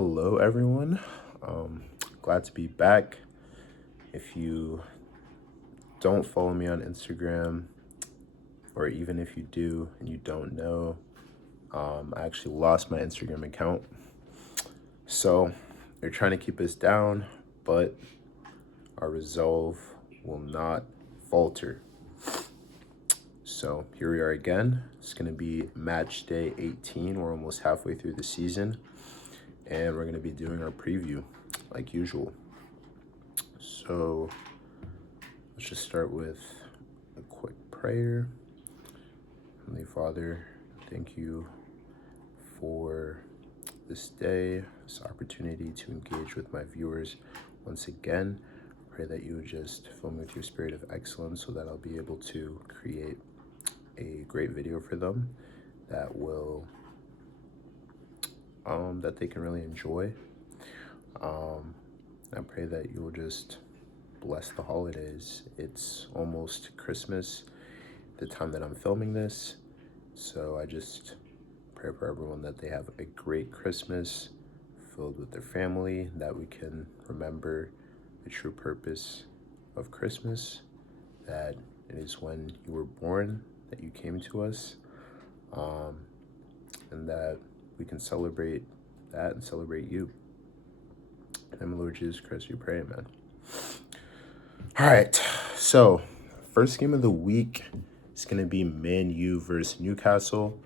Hello, everyone. Glad to be back. If you don't follow me on Instagram, or even if you do and you don't know, I actually lost my Instagram account. So they're trying to keep us down, but our resolve will not falter. So here we are again. It's going to be match day 18. We're almost halfway through the season, and we're going to be doing our preview like usual. So let's just start with a quick prayer. Heavenly Father, thank you for this day, this opportunity to engage with my viewers once again. Pray that you would just fill me with your spirit of excellence so that I'll be able to create a great video for them that will that they can really enjoy. I pray that you will just bless the holidays. It's almost Christmas, the time that I'm filming this. So I just pray for everyone that they have a great Christmas filled with their family, that we can remember the true purpose of Christmas, that it is when you were born that you came to us, and that we can celebrate that and celebrate you. In the name of Lord Jesus Christ, we pray, amen. All right, so first game of the week is going to be Man U versus Newcastle.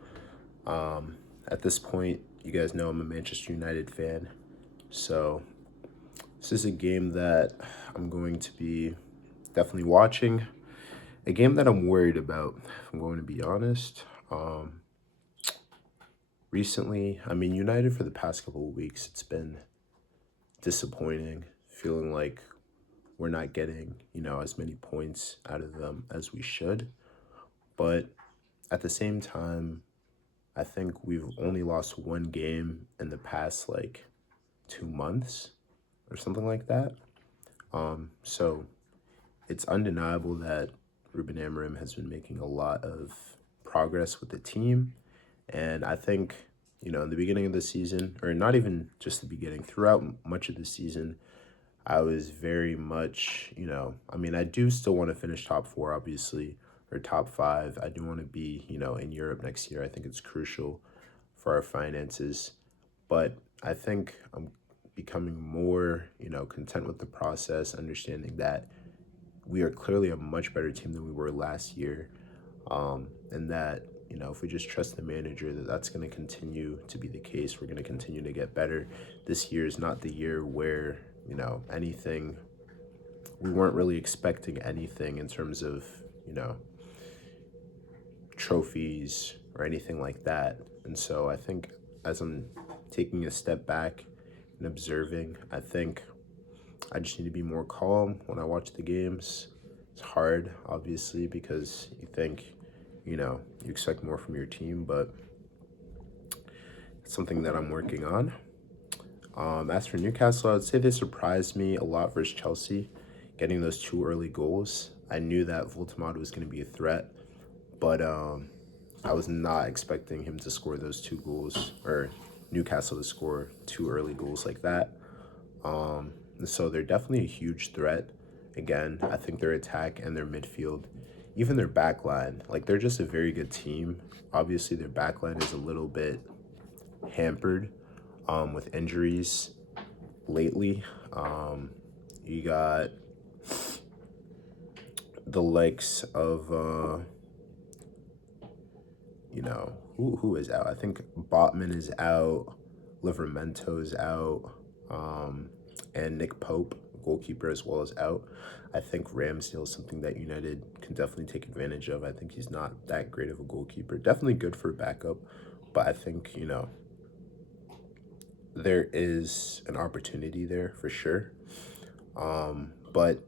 At this point, you guys know I'm a Manchester United fan, so this is a game that I'm going to be definitely watching. A game that I'm worried about, if I'm going to be honest. Recently, United for the past couple of weeks, it's been disappointing, feeling like we're not getting, as many points out of them as we should. But at the same time, I think we've only lost one game in the past 2 months or something like that. So it's undeniable that Ruben Amorim has been making a lot of progress with the team. And I think, in the beginning of the season, or not even just the beginning, throughout much of the season, I was very much, I do still want to finish top 4, obviously, or top 5. I do want to be, in Europe next year. I think it's crucial for our finances. But I think I'm becoming more, content with the process, understanding that we are clearly a much better team than we were last year. And that, if we just trust the manager, that's going to continue to be the case. We're going to continue to get better. This year is not the year where, anything, we weren't really expecting anything in terms of, trophies or anything like that. And so I think as I'm taking a step back and observing, I think I just need to be more calm when I watch the games. It's hard, obviously, because you think, you expect more from your team, but it's something that I'm working on. As for Newcastle, I would say they surprised me a lot versus Chelsea, getting those 2 early goals. I knew that Voltemade was going to be a threat, but I was not expecting him to score those 2 goals, or Newcastle to score 2 early goals like that. So they're definitely a huge threat. Again, I think their attack and their midfield, even their back line, they're just a very good team. Obviously, their back line is a little bit hampered with injuries lately. You got the likes of, who is out? I think Botman is out, Livramento is out, and Nick Pope, goalkeeper, as well, is out. I think Ramsdale is something that United can definitely take advantage of. I think he's not that great of a goalkeeper. Definitely good for backup, but I think, there is an opportunity there for sure. But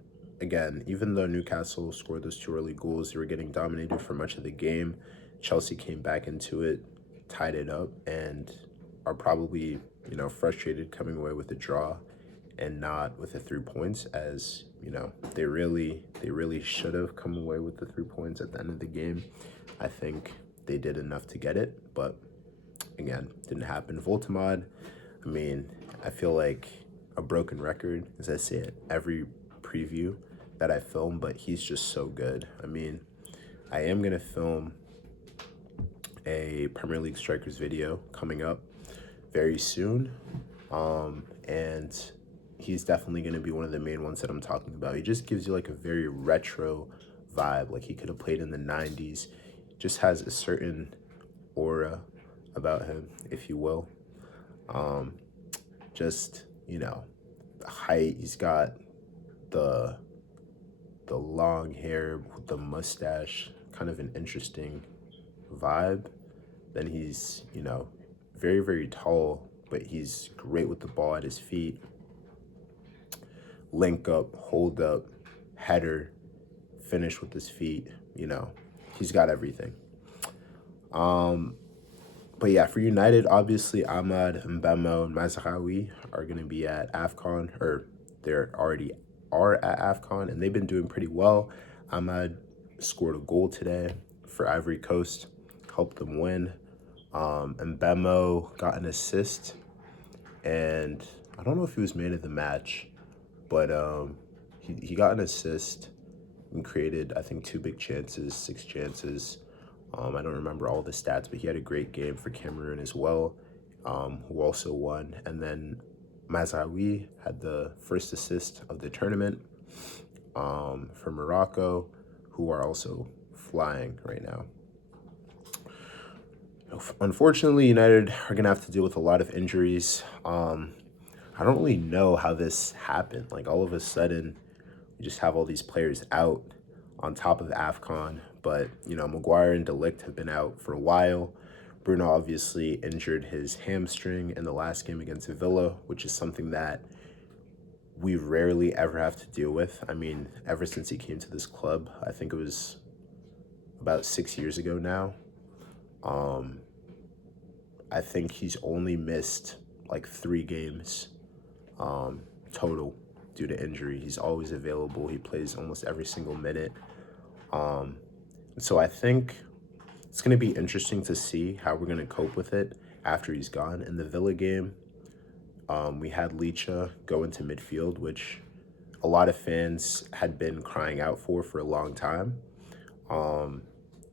again, even though Newcastle scored those 2 early goals, they were getting dominated for much of the game. Chelsea came back into it, tied it up, and are probably, frustrated coming away with a draw and not with the 3 points, as, they really should have come away with the 3 points at the end of the game. I think they did enough to get it, but again, didn't happen. Voltemade, I feel like a broken record, as I say it every preview that I film, but he's just so good. I mean, I am going to film a Premier League strikers video coming up very soon. And he's definitely going to be one of the main ones that I'm talking about. He just gives you like a very retro vibe. Like he could have played in the 90s. Just has a certain aura about him, if you will. Just, the height. He's got the long hair with the mustache, kind of an interesting vibe. Then he's, very, very tall, but he's great with the ball at his feet. Link up, hold up, header, finish with his feet. He's got everything. But yeah, for United, obviously Ahmad, Mbemo, and Mazraoui are going to be at AFCON, or they're already are at AFCON, and they've been doing pretty well. Ahmad scored a goal today for Ivory Coast, helped them win. And Mbemo got an assist, and I don't know if he was man of the match, but he got an assist and created, I think, 2 big chances, 6 chances. I don't remember all the stats, but he had a great game for Cameroon as well, who also won. And then Mazraoui had the first assist of the tournament for Morocco, who are also flying right now. Unfortunately, United are going to have to deal with a lot of injuries. I don't really know how this happened. Like, all of a sudden, we just have all these players out on top of AFCON. But, Maguire and De Ligt have been out for a while. Bruno obviously injured his hamstring in the last game against Villa, which is something that we rarely ever have to deal with. I mean, ever since he came to this club, I think it was about 6 years ago now. I think he's only missed like 3 games total due to injury. He's always available. He plays almost every single minute. So I think it's going to be interesting to see how we're going to cope with it after he's gone. In the Villa game, we had Licha go into midfield, which a lot of fans had been crying out for a long time.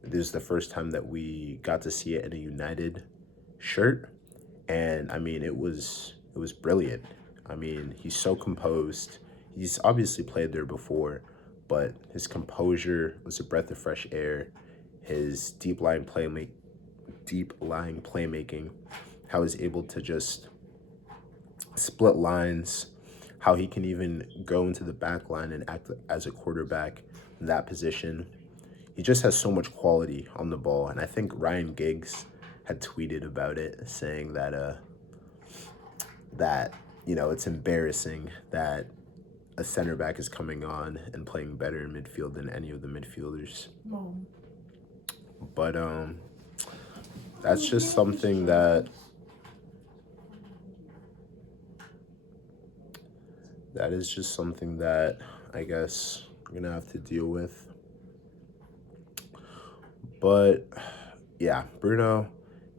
This is the first time that we got to see it in a United shirt, and I mean, it was brilliant. I mean, he's so composed. He's obviously played there before, but his composure was a breath of fresh air. His deep lying playmaking, how he's able to just split lines, how he can even go into the back line and act as a quarterback in that position. He just has so much quality on the ball, and I think Ryan Giggs had tweeted about it, saying that it's embarrassing that a center back is coming on and playing better in midfield than any of the midfielders. But that's just something that I guess I'm gonna have to deal with. But yeah, Bruno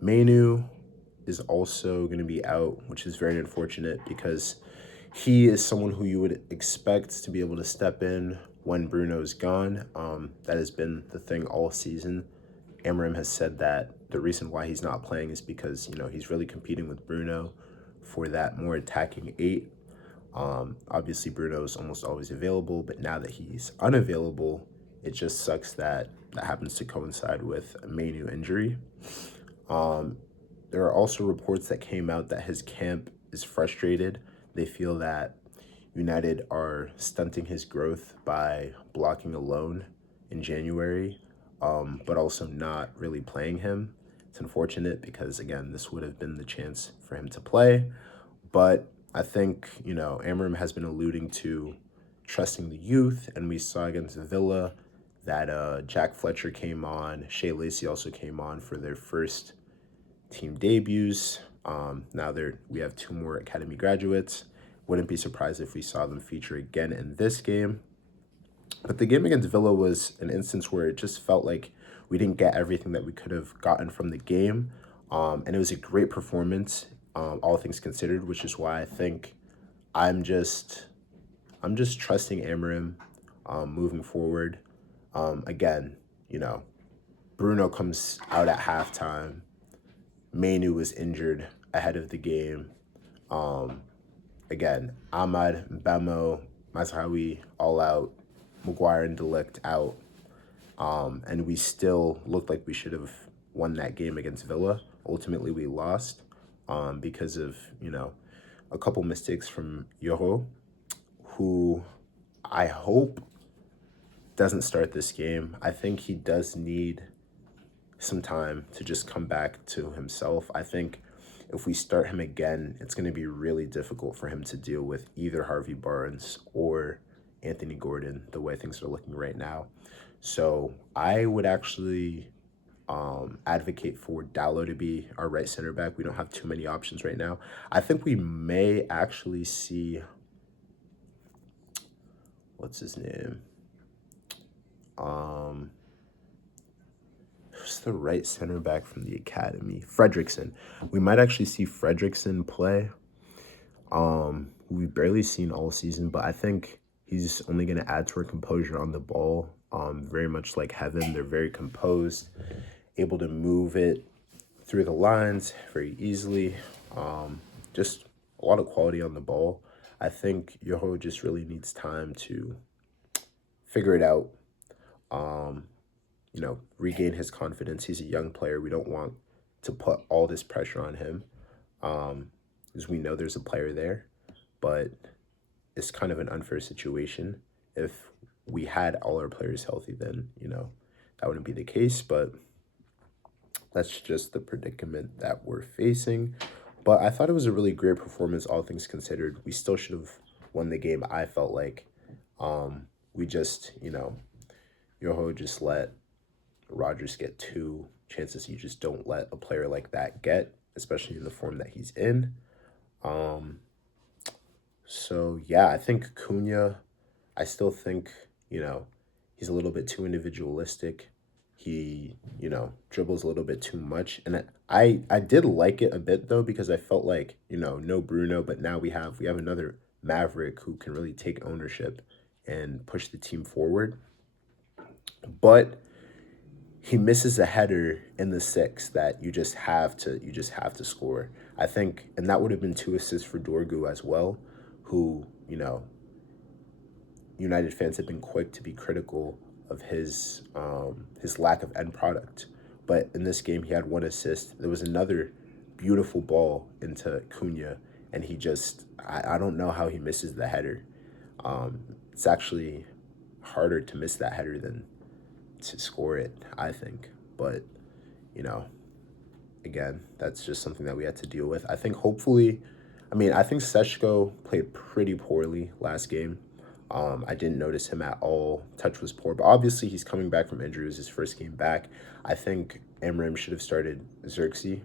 Manu is also going to be out, which is very unfortunate because he is someone who you would expect to be able to step in when Bruno's gone. That has been the thing all season. Amorim has said that the reason why he's not playing is because, he's really competing with Bruno for that more attacking 8. Obviously, Bruno is almost always available, but now that he's unavailable, it just sucks that happens to coincide with a Manu injury. There are also reports that came out that his camp is frustrated. They feel that United are stunting his growth by blocking a loan in January, but also not really playing him. It's unfortunate because, again, this would have been the chance for him to play. But I think, Amorim has been alluding to trusting the youth, and we saw against Villa that Jack Fletcher came on. Shea Lacey also came on for their first team debuts. Now we have 2 more academy graduates. Wouldn't be surprised if we saw them feature again in this game. But the game against Villa was an instance where it just felt like we didn't get everything that we could have gotten from the game. And it was a great performance. all things considered, which is why I think I'm just I'm just trusting Amarim moving forward. Again, you know, Bruno comes out at halftime. Manu was injured ahead of the game. Um, Again, Ahmad, Bemo, Mazraoui all out. Maguire and Delict out. And we still looked like we should have won that game against Villa. Ultimately, we lost because of, a couple mistakes from Yoho, who I hope doesn't start this game. I think he does need some time to just come back to himself. I think if we start him again, it's going to be really difficult for him to deal with either Harvey Barnes or Anthony Gordon, the way things are looking right now. So I would actually advocate for Dallo to be our right center back. We don't have too many options right now. I think we may actually see, what's his name? Who's the right center back from the academy? Fredrickson. We might actually see Fredrickson play. Who we've barely seen all season, but I think he's only going to add to our composure on the ball. Very much like Heaven, they're very composed, able to move it through the lines very easily. Just a lot of quality on the ball. I think Yoho just really needs time to figure it out. Regain his confidence. He's a young player. We don't want to put all this pressure on him, because we know there's a player there, but it's kind of an unfair situation. If we had all our players healthy, then, that wouldn't be the case, but that's just the predicament that we're facing. But I thought it was a really great performance, all things considered. We still should have won the game, I felt like. We just, Yoho just let Rodgers get 2 chances you just don't let a player like that get, especially in the form that he's in. So yeah, I think Cunha, I still think, he's a little bit too individualistic. He, dribbles a little bit too much. And I did like it a bit though, because I felt like, no Bruno, but now we have another Maverick who can really take ownership and push the team forward. But he misses a header in the 6th that you just have to score. I think, and that would have been 2 assists for Dorgu as well, who, United fans have been quick to be critical of his lack of end product. But in this game, he had 1 assist. There was another beautiful ball into Cunha, and he just, I don't know how he misses the header. It's actually harder to miss that header than to score it, I think. But, again, that's just something that we had to deal with. I think I think Seshko played pretty poorly last game. I didn't notice him at all. Touch was poor, but obviously he's coming back from injury. It was his first game back. I think Emrim should have started Xerxes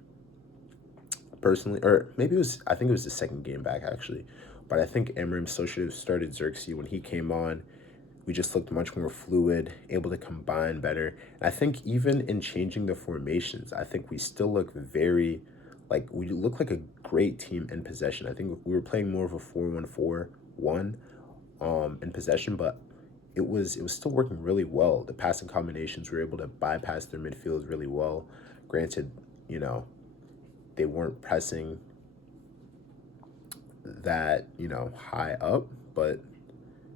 personally, or maybe I think it was the second game back actually. But I think Emrim still should have started Xerxes when he came on. We just looked much more fluid, able to combine better. And I think even in changing the formations, I think we still look we look like a great team in possession. I think we were playing more of a 4-1-4-1 in possession, but it was still working really well. The passing combinations, we were able to bypass their midfield really well. Granted, they weren't pressing that, high up, but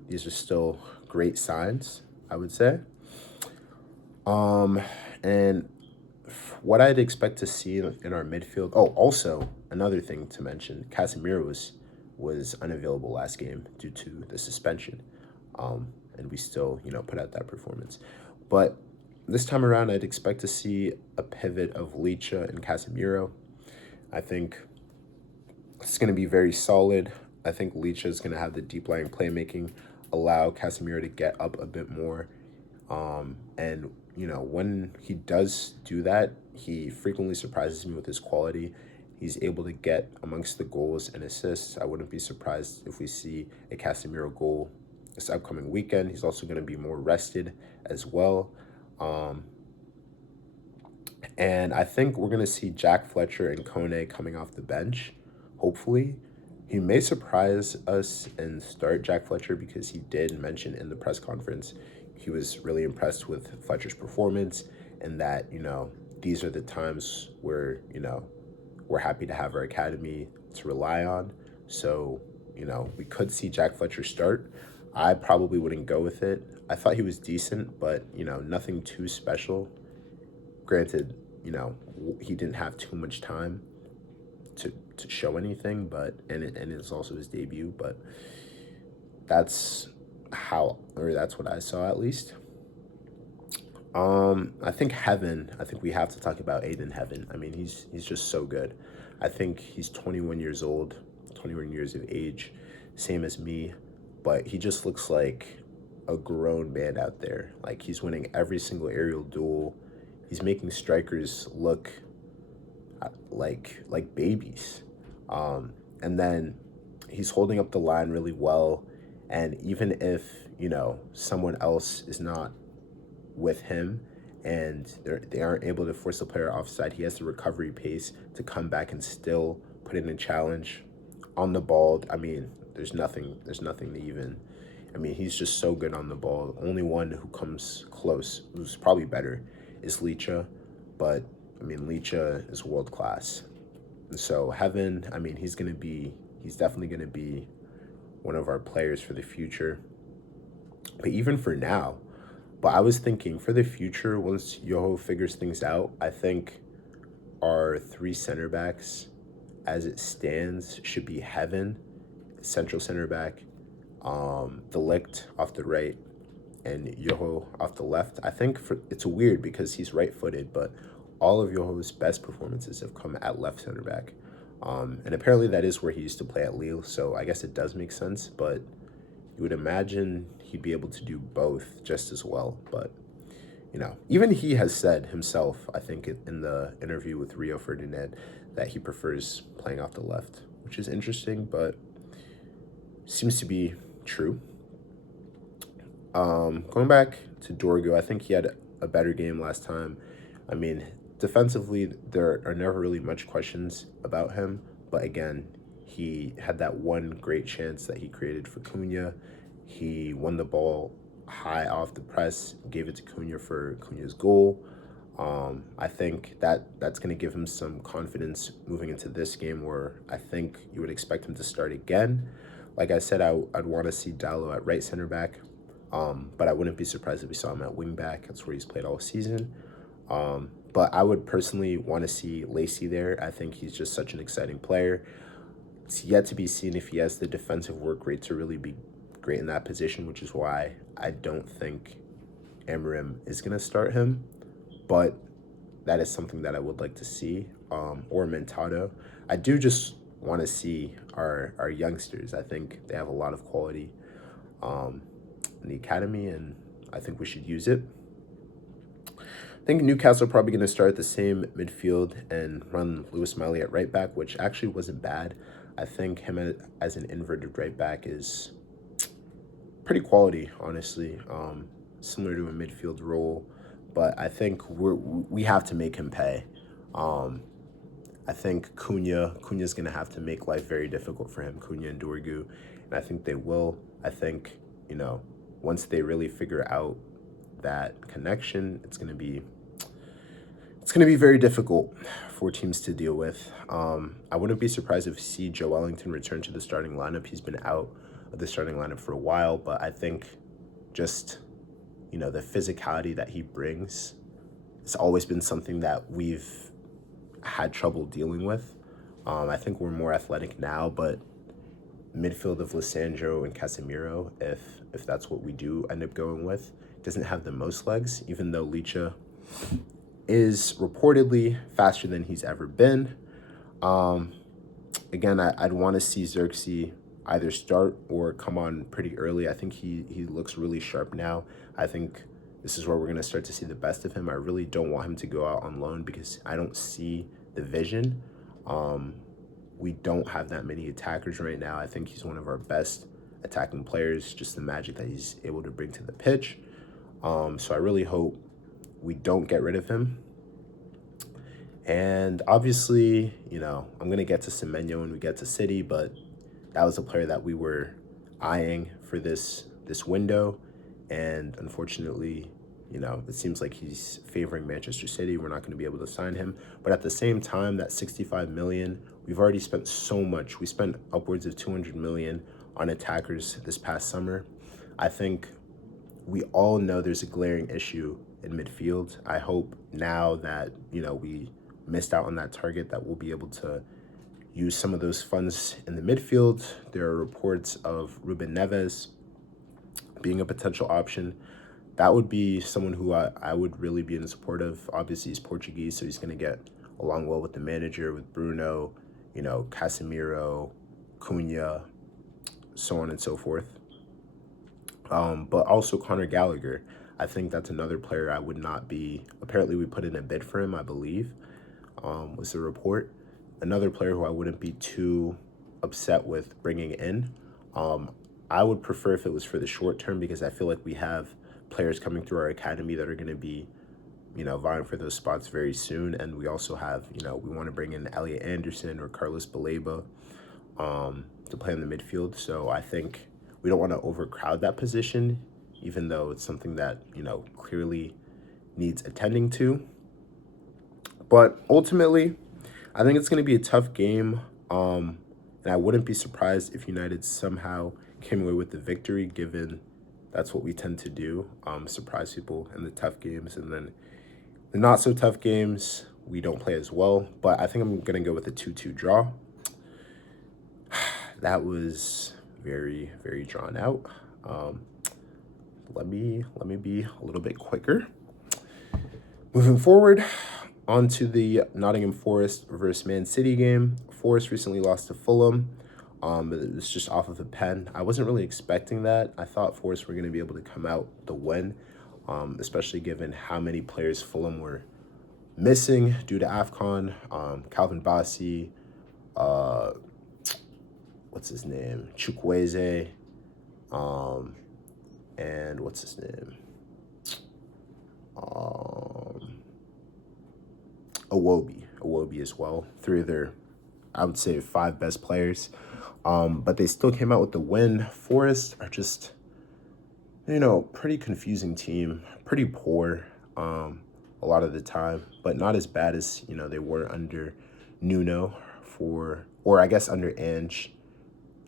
these are still great signs, I would say. And what I'd expect to see in our midfield. Oh, also another thing to mention: Casemiro was unavailable last game due to the suspension, and we still put out that performance. But this time around, I'd expect to see a pivot of Licha and Casemiro. I think it's going to be very solid. I think Licha is going to have the deep lying playmaking, allow Casemiro to get up a bit more. And, when he does do that, he frequently surprises me with his quality. He's able to get amongst the goals and assists. I wouldn't be surprised if we see a Casemiro goal this upcoming weekend. He's also going to be more rested as well. And I think we're going to see Jack Fletcher and Kone coming off the bench. hopefully. He may surprise us and start Jack Fletcher because he did mention in the press conference he was really impressed with Fletcher's performance and that, these are the times where, we're happy to have our academy to rely on. So, we could see Jack Fletcher start. I probably wouldn't go with it. I thought he was decent, but, nothing too special. Granted, he didn't have too much time to show anything, but and it's also his debut, but that's that's what I saw at least. I think Heaven. I think we have to talk about Aiden Heaven. I mean, he's just so good. I think he's 21 years old, 21 years of age, same as me, but he just looks like a grown man out there. Like he's winning every single aerial duel. He's making strikers look like babies. And then he's holding up the line really well. And even if, someone else is not with him and they aren't able to force the player offside, he has the recovery pace to come back and still put in a challenge on the ball. I mean, there's nothing to even. I mean, he's just so good on the ball. The only one who comes close, who's probably better, is Leacha, but I mean, Leacha is world class. And so Heaven, I mean, he's definitely gonna be one of our players for the future. But even for now, but I was thinking for the future, once Yoho figures things out, I think our three center backs, as it stands, should be Heaven, central center back, Delict off the right, and Yoho off the left. I think it's weird because he's right-footed, but all of Yoho's best performances have come at left center back. And apparently that is where he used to play at Lille, so I guess it does make sense, but you would imagine he'd be able to do both just as well. But, even he has said himself, I think in the interview with Rio Ferdinand, that he prefers playing off the left, which is interesting, but seems to be true. Going back to Dorgo, I think he had a better game last time. I mean, defensively, there are never really much questions about him. But again, he had that one great chance that he created for Cunha. He won the ball high off the press, gave it to Cunha for Cunha's goal. I think that's going to give him some confidence moving into this game where I think you would expect him to start again. Like I said, I'd want to see Dallo at right center back, but I wouldn't be surprised if we saw him at wing back. That's where he's played all season. But I would personally want to see Lacey there. I think he's just such an exciting player. It's yet to be seen if he has the defensive work rate to really be great in that position, which is why I don't think Amarim is going to start him. But that is something that I would like to see, or Mentado. I do just want to see our youngsters. I think they have a lot of quality in the academy, and I think we should use it. I think Newcastle are probably going to start the same midfield and run Lewis Miley at right back, which actually wasn't bad. I think him as an inverted right back is pretty quality, honestly, similar to a midfield role. But I think we have to make him pay. I think Cunha's going to have to make life very difficult for him, Cunha and Dorgu, and I think they will. I think, once they really figure out that connection, it's going to be very difficult for teams to deal with. I wouldn't be surprised if see Joe Wellington return to the starting lineup. He's been out of the starting lineup for a while, but I think just, the physicality that he brings, it's always been something that we've had trouble dealing with. I think we're more athletic now, but midfield of Lissandro and Casemiro, if that's what we do end up going with, doesn't have the most legs, even though Leacha is reportedly faster than he's ever been. Again, I'd want to see Xerxes either start or come on pretty early. I think he looks really sharp now. I think this is where we're going to start to see the best of him. I really don't want him to go out on loan because I don't see the vision. We don't have that many attackers right now. I think he's one of our best attacking players, just the magic that he's able to bring to the pitch. So I really hope we don't get rid of him. And obviously, I'm going to get to Semenyo when we get to City, but that was a player that we were eyeing for this window. And unfortunately, it seems like he's favoring Manchester City. We're not going to be able to sign him. But at the same time, that 65 million, we've already spent so much. We spent upwards of 200 million on attackers this past summer. I think we all know there's a glaring issue in midfield. I hope now that, we missed out on that target, that we'll be able to use some of those funds in the midfield. There are reports of Ruben Neves being a potential option. That would be someone who I would really be in support of. Obviously, he's Portuguese, so he's going to get along well with the manager, with Bruno, Casemiro, Cunha, so on and so forth. But also Conor Gallagher. I think that's another player I would not be. Apparently, we put in a bid for him, I believe, was the report. Another player who I wouldn't be too upset with bringing in. I would prefer if it was for the short term, because I feel like we have players coming through our academy that are going to be, vying for those spots very soon. And we also have, we want to bring in Elliot Anderson or Carlos Baleba to play in the midfield. So I think we don't want to overcrowd that position, even though it's something that, clearly needs attending to. But ultimately, I think it's going to be a tough game. And I wouldn't be surprised if United somehow came away with the victory, given that's what we tend to do, surprise people in the tough games. And then the not so tough games, we don't play as well. But I think I'm going to go with a 2-2 draw. That was very, very drawn out. Let me be a little bit quicker. Moving forward, on to the Nottingham Forest versus Man City game. Forest recently lost to Fulham. It was just off of a pen. I wasn't really expecting that. I thought Forest were going to be able to come out the win, especially given how many players Fulham were missing due to AFCON. Calvin Bassey, what's his name? Chukwueze, and what's his name? Iwobi as well. Three of their, I would say, 5 best players. But they still came out with the win. Forest are just, pretty confusing team, pretty poor a lot of the time, but not as bad as, they were under Nuno or I guess under Ange.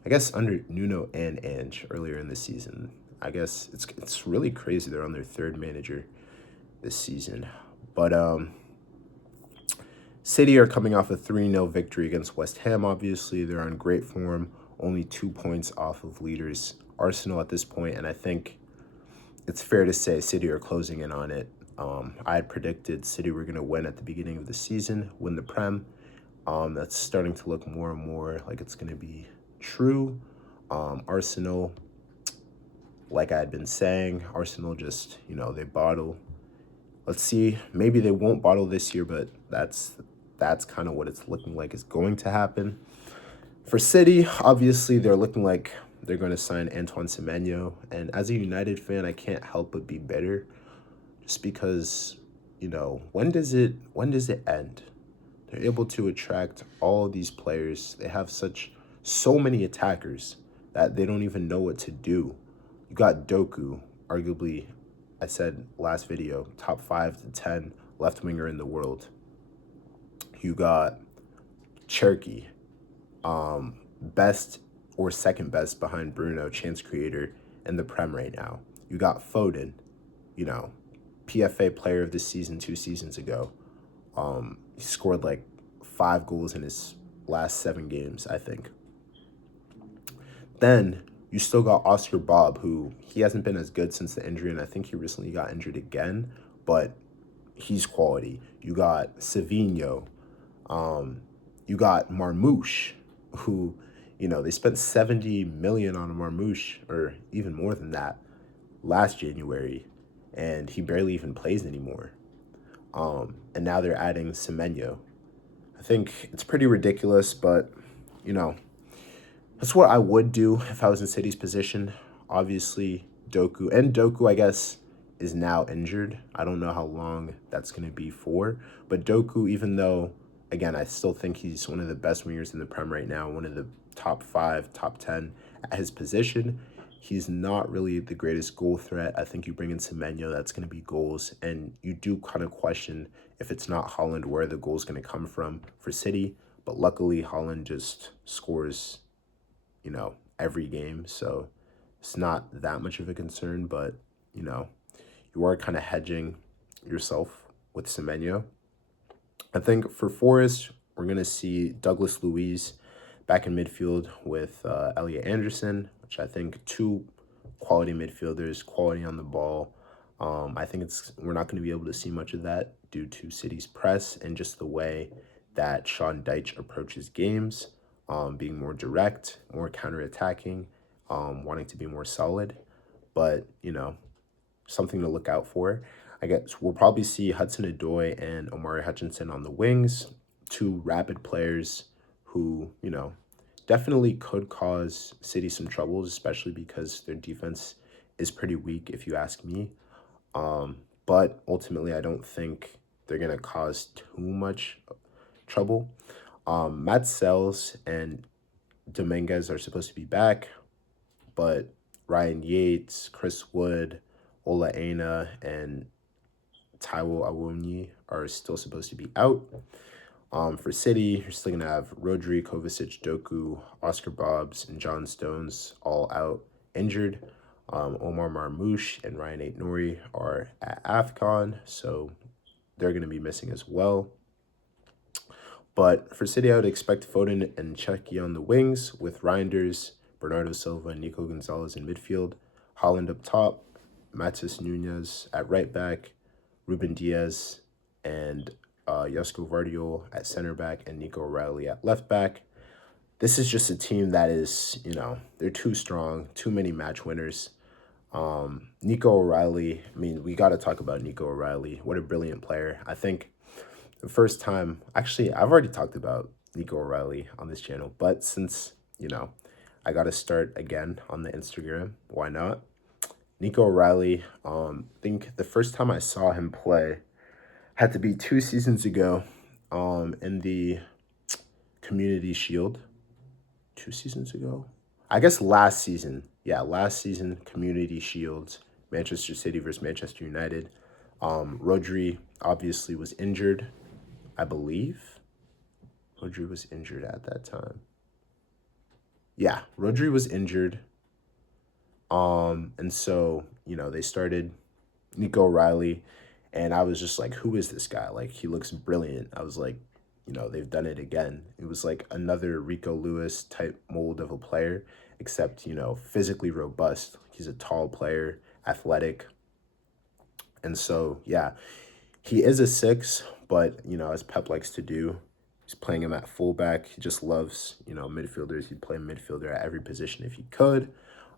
I guess under Nuno and Ange earlier in the season. I guess it's really crazy. They're on their 3rd manager this season. But City are coming off a 3-0 victory against West Ham, obviously. They're on great form, only 2 points off of leaders Arsenal at this point, and I think it's fair to say City are closing in on it. I had predicted City were going to win at the beginning of the season, win the Prem. That's starting to look more and more like it's going to be true. Arsenal, like I had been saying, Arsenal just, they bottle. Let's see, maybe they won't bottle this year, but that's kind of what it's looking like is going to happen. For City, obviously, they're looking like they're going to sign Antoine Semenyo. And as a United fan, I can't help but be bitter, just because, when does it end? They're able to attract all these players. They have so many attackers that they don't even know what to do. You got Doku, arguably, I said last video, top 5 to 10 left winger in the world. You got Cherky, best or second best behind Bruno, chance creator in the Prem right now. You got Foden, PFA player of the season 2 seasons ago. He scored like 5 goals in his last 7 games, I think. Then you still got Oscar Bob, who he hasn't been as good since the injury, and I think he recently got injured again, but he's quality. You got Savinho. You got Marmouche, who, they spent 70 million on Marmouche, or even more than that, last January, and he barely even plays anymore. And now they're adding Semenyo. I think it's pretty ridiculous, but, that's what I would do if I was in City's position. Obviously, Doku, I guess, is now injured. I don't know how long that's going to be for. But Doku, even though, again, I still think he's one of the best wingers in the Prem right now, one of the top 5, top 10 at his position, he's not really the greatest goal threat. I think you bring in Semenyo, that's going to be goals. And you do kind of question if it's not Holland, where the goal's going to come from for City. But luckily, Holland just scores, every game. So it's not that much of a concern, but, you are kind of hedging yourself with Semenyo. I think for Forest, we're going to see Douglas Luiz back in midfield with Elliot Anderson, which I think two quality midfielders, quality on the ball. I think we're not going to be able to see much of that due to City's press and just the way that Sean Dyche approaches games, being more direct, more counterattacking, wanting to be more solid. But, something to look out for. I guess we'll probably see Hudson Odoi and Omari Hutchinson on the wings, two rapid players who, definitely could cause City some troubles, especially because their defense is pretty weak, if you ask me. But ultimately, I don't think they're going to cause too much trouble. Matt Sells and Dominguez are supposed to be back, but Ryan Yates, Chris Wood, Ola Aina, and Taiwo Awoniyi are still supposed to be out. For City, you're still going to have Rodri, Kovacic, Doku, Oscar Bobbs, and John Stones all out injured. Omar Marmoush and Ryan Aït-Nouri are at AFCON, so they're going to be missing as well. But for City, I would expect Foden and Czechia on the wings with Reinders, Bernardo Silva, and Nico Gonzalez in midfield. Holland up top, Matheus Nunes at right back, Ruben Diaz and Josko Vardiol at center back, and Nico O'Reilly at left back. This is just a team that is, they're too strong, too many match winners. Nico O'Reilly, we got to talk about Nico O'Reilly. What a brilliant player. I think the first time, actually, I've already talked about Nico O'Reilly on this channel, but since, I got to start again on the Instagram, why not? Nico O'Reilly, I think the first time I saw him play had to be 2 seasons ago in the Community Shield. 2 seasons ago? I guess last season. Yeah, last season, Community Shield, Manchester City versus Manchester United. Rodri obviously was injured, I believe. Rodri was injured at that time. Yeah, Rodri was injured. And so, they started Nico O'Reilly, and I was just like, who is this guy? Like, he looks brilliant. I was like, they've done it again. It was like another Rico Lewis type mold of a player, except, physically robust. He's a tall player, athletic. And so, yeah, he is a 6, but, as Pep likes to do, he's playing him at fullback. He just loves, midfielders. He'd play midfielder at every position if he could.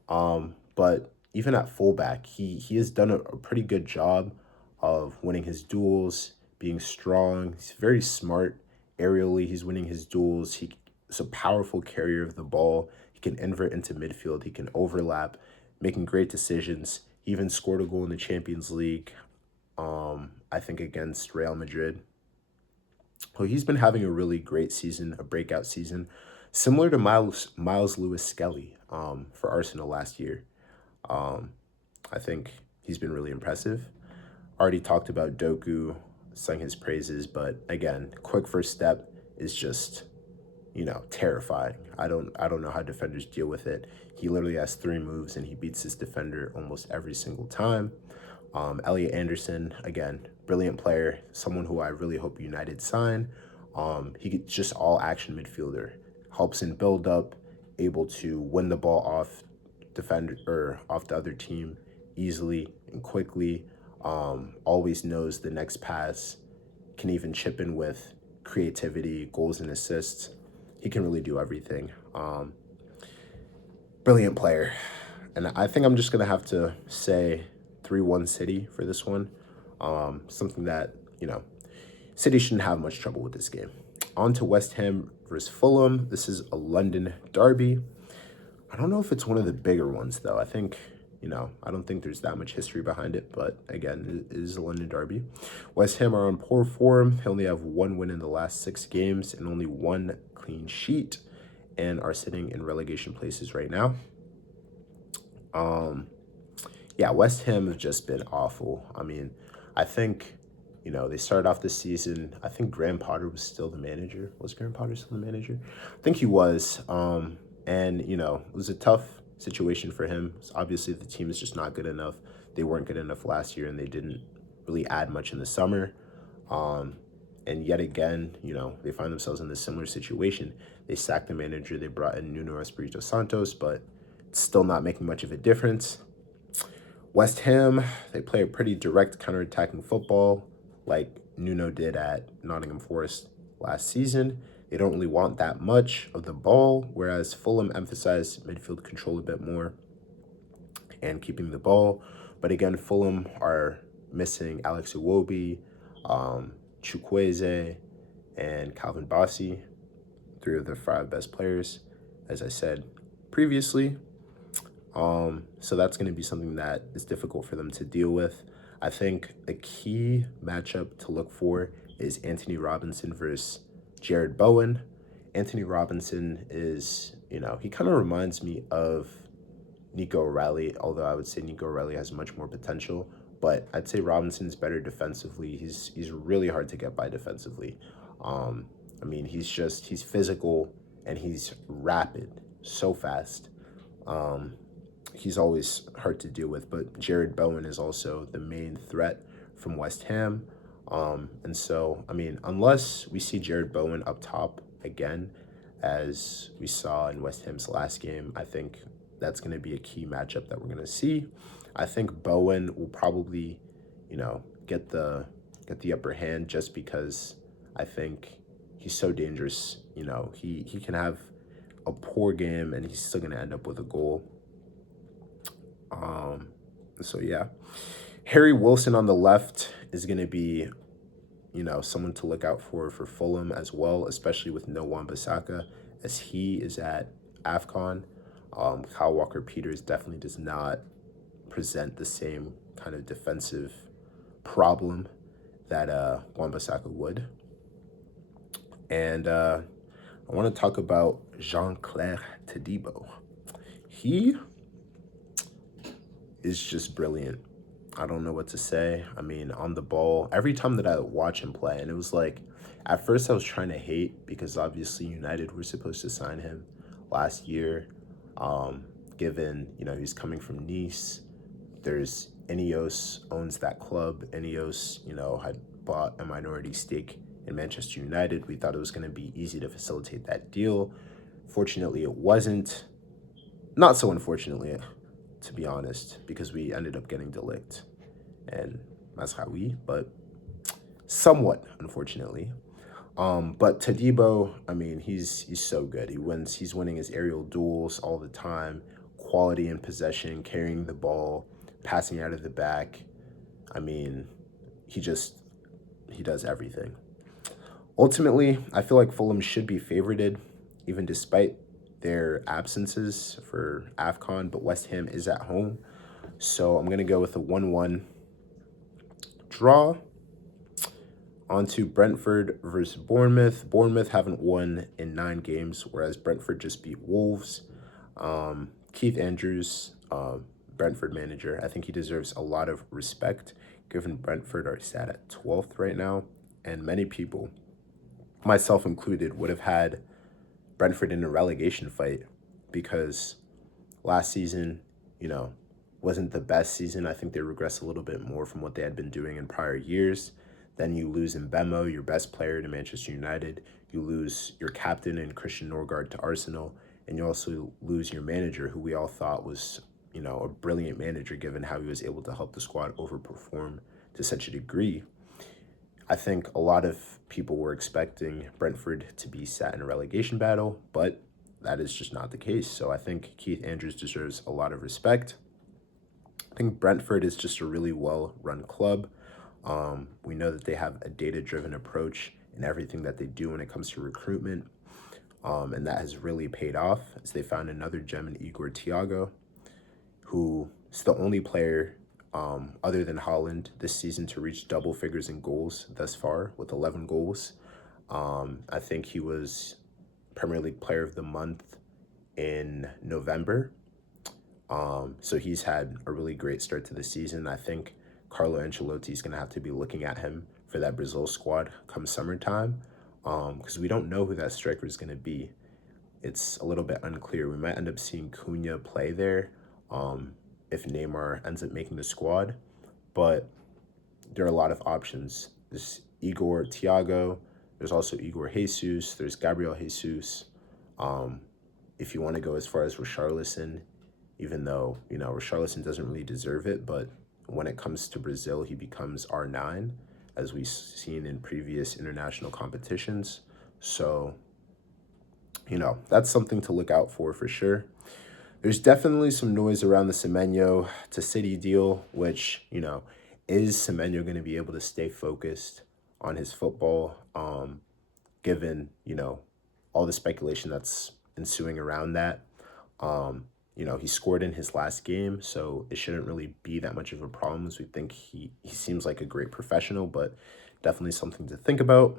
But even at fullback, he has done a pretty good job of winning his duels, being strong. He's very smart aerially. He's winning his duels. He's a powerful carrier of the ball. He can invert into midfield. He can overlap, making great decisions. He even scored a goal in the Champions League, I think against Real Madrid. Well, he's been having a really great season, a breakout season, similar to Miles Lewis-Skelly for Arsenal last year. I think he's been really impressive. Already talked about Doku, sung his praises, but again, quick first step is just, terrifying. I don't know how defenders deal with it. He literally has 3 moves and he beats his defender almost every single time. Elliot Anderson, again, brilliant player, someone who I really hope United sign. He's just all action midfielder, helps in build up, able to win the ball off defender or off the other team easily and quickly. Always knows the next pass, can even chip in with creativity, goals and assists. He can really do everything. Brilliant player. And I think I'm just going to have to say 3-1 City for this one. Something that, City shouldn't have much trouble with this game. On to West Ham versus Fulham. This is a London derby. I don't know if it's one of the bigger ones, though. I think, I don't think there's that much history behind it, but again, it is a London derby. West Ham are on poor form. They only have one win in the last 6 games and only one clean sheet, and are sitting in relegation places right now. Yeah, West Ham have just been awful. I mean, I think, they started off this season. I think Graham Potter was still the manager. Was Graham Potter still the manager? I think he was. And, it was a tough situation for him. Obviously, the team is just not good enough. They weren't good enough last year, and they didn't really add much in the summer. And yet again, they find themselves in this similar situation. They sacked the manager. They brought in Nuno Espirito Santos, but it's still not making much of a difference. West Ham, they play a pretty direct counter-attacking football like Nuno did at Nottingham Forest last season. They don't really want that much of the ball, whereas Fulham emphasized midfield control a bit more and keeping the ball. But again, Fulham are missing Alex Iwobi, Chukwueze, and Calvin Bassey, 3 of their 5 best players, as I said previously. So that's going to be something that is difficult for them to deal with. I think a key matchup to look for is Anthony Robinson versus Jared Bowen. Anthony Robinson is, he kind of reminds me of Nico O'Reilly, although I would say Nico O'Reilly has much more potential. But I'd say Robinson's better defensively. He's really hard to get by defensively. He's physical and he's rapid, so fast. He's always hard to deal with, but Jared Bowen is also the main threat from West Ham. And so, unless we see Jared Bowen up top again, as we saw in West Ham's last game, I think that's going to be a key matchup that we're going to see. I think Bowen will probably, get the upper hand just because I think he's so dangerous. He can have a poor game and he's still going to end up with a goal. So yeah, Harry Wilson on the left is going to be, someone to look out for Fulham as well, especially with no Wan-Bissaka, as he is at AFCON. Kyle Walker-Peters definitely does not present the same kind of defensive problem that Wan-Bissaka would. And I want to talk about Jean-Claire Todibo. He is just brilliant. I don't know what to say. On the ball, every time that I watch him play, and it was like, at first I was trying to hate because obviously United were supposed to sign him last year, given, he's coming from Nice. There's Ineos owns that club. Ineos, had bought a minority stake in Manchester United. We thought it was going to be easy to facilitate that deal. Fortunately, it wasn't. Not so unfortunately, to be honest, because we ended up getting De Ligt and Mazraoui, but somewhat unfortunately. But Todibo, he's so good. He's winning his aerial duels all the time, quality in possession, carrying the ball, passing out of the back. He does everything. Ultimately, I feel like Fulham should be favorited, even despite their absences for AFCON, but West Ham is at home. So I'm going to go with a 1-1 draw. On to Brentford versus Bournemouth. Bournemouth haven't won in 9 games, whereas Brentford just beat Wolves. Keith Andrews, Brentford manager, I think he deserves a lot of respect, given Brentford are sat at 12th right now. And many people, myself included, would have had Brentford in a relegation fight because last season, wasn't the best season. I think they regressed a little bit more from what they had been doing in prior years. Then you lose Mbemo, your best player, to Manchester United. You lose your captain and Christian Norgard to Arsenal. And you also lose your manager, who we all thought was, a brilliant manager given how he was able to help the squad overperform to such a degree. I think a lot of people were expecting Brentford to be sat in a relegation battle, but that is just not the case. So I think Keith Andrews deserves a lot of respect. I think Brentford is just a really well-run club. We know that they have a data-driven approach in everything that they do when it comes to recruitment, and that has really paid off as they found another gem in Igor Thiago, who He's the only player other than Holland this season to reach double figures in goals thus far with 11 goals. I think he was Premier League Player of the Month in November. So he's had a really great start to the season. I think Carlo Ancelotti is going to have to be looking at him for that Brazil squad come summertime, because we don't know who that striker is going to be. It's a little bit unclear. We might end up seeing Cunha play there if Neymar ends up making the squad, but there are a lot of options. There's Igor Thiago, there's also Igor Jesus, there's Gabriel Jesus. If you want to go as far as Richarlison, even though, Richarlison doesn't really deserve it, but when it comes to Brazil, he becomes R9, as we've seen in previous international competitions. So, that's something to look out for sure. There's definitely some noise around the Semenyo to City deal, which, is Semenyo going to be able to stay focused on his football, given, all the speculation that's ensuing around that. He scored in his last game, so it shouldn't really be that much of a problem, as we think he seems like a great professional, but definitely something to think about.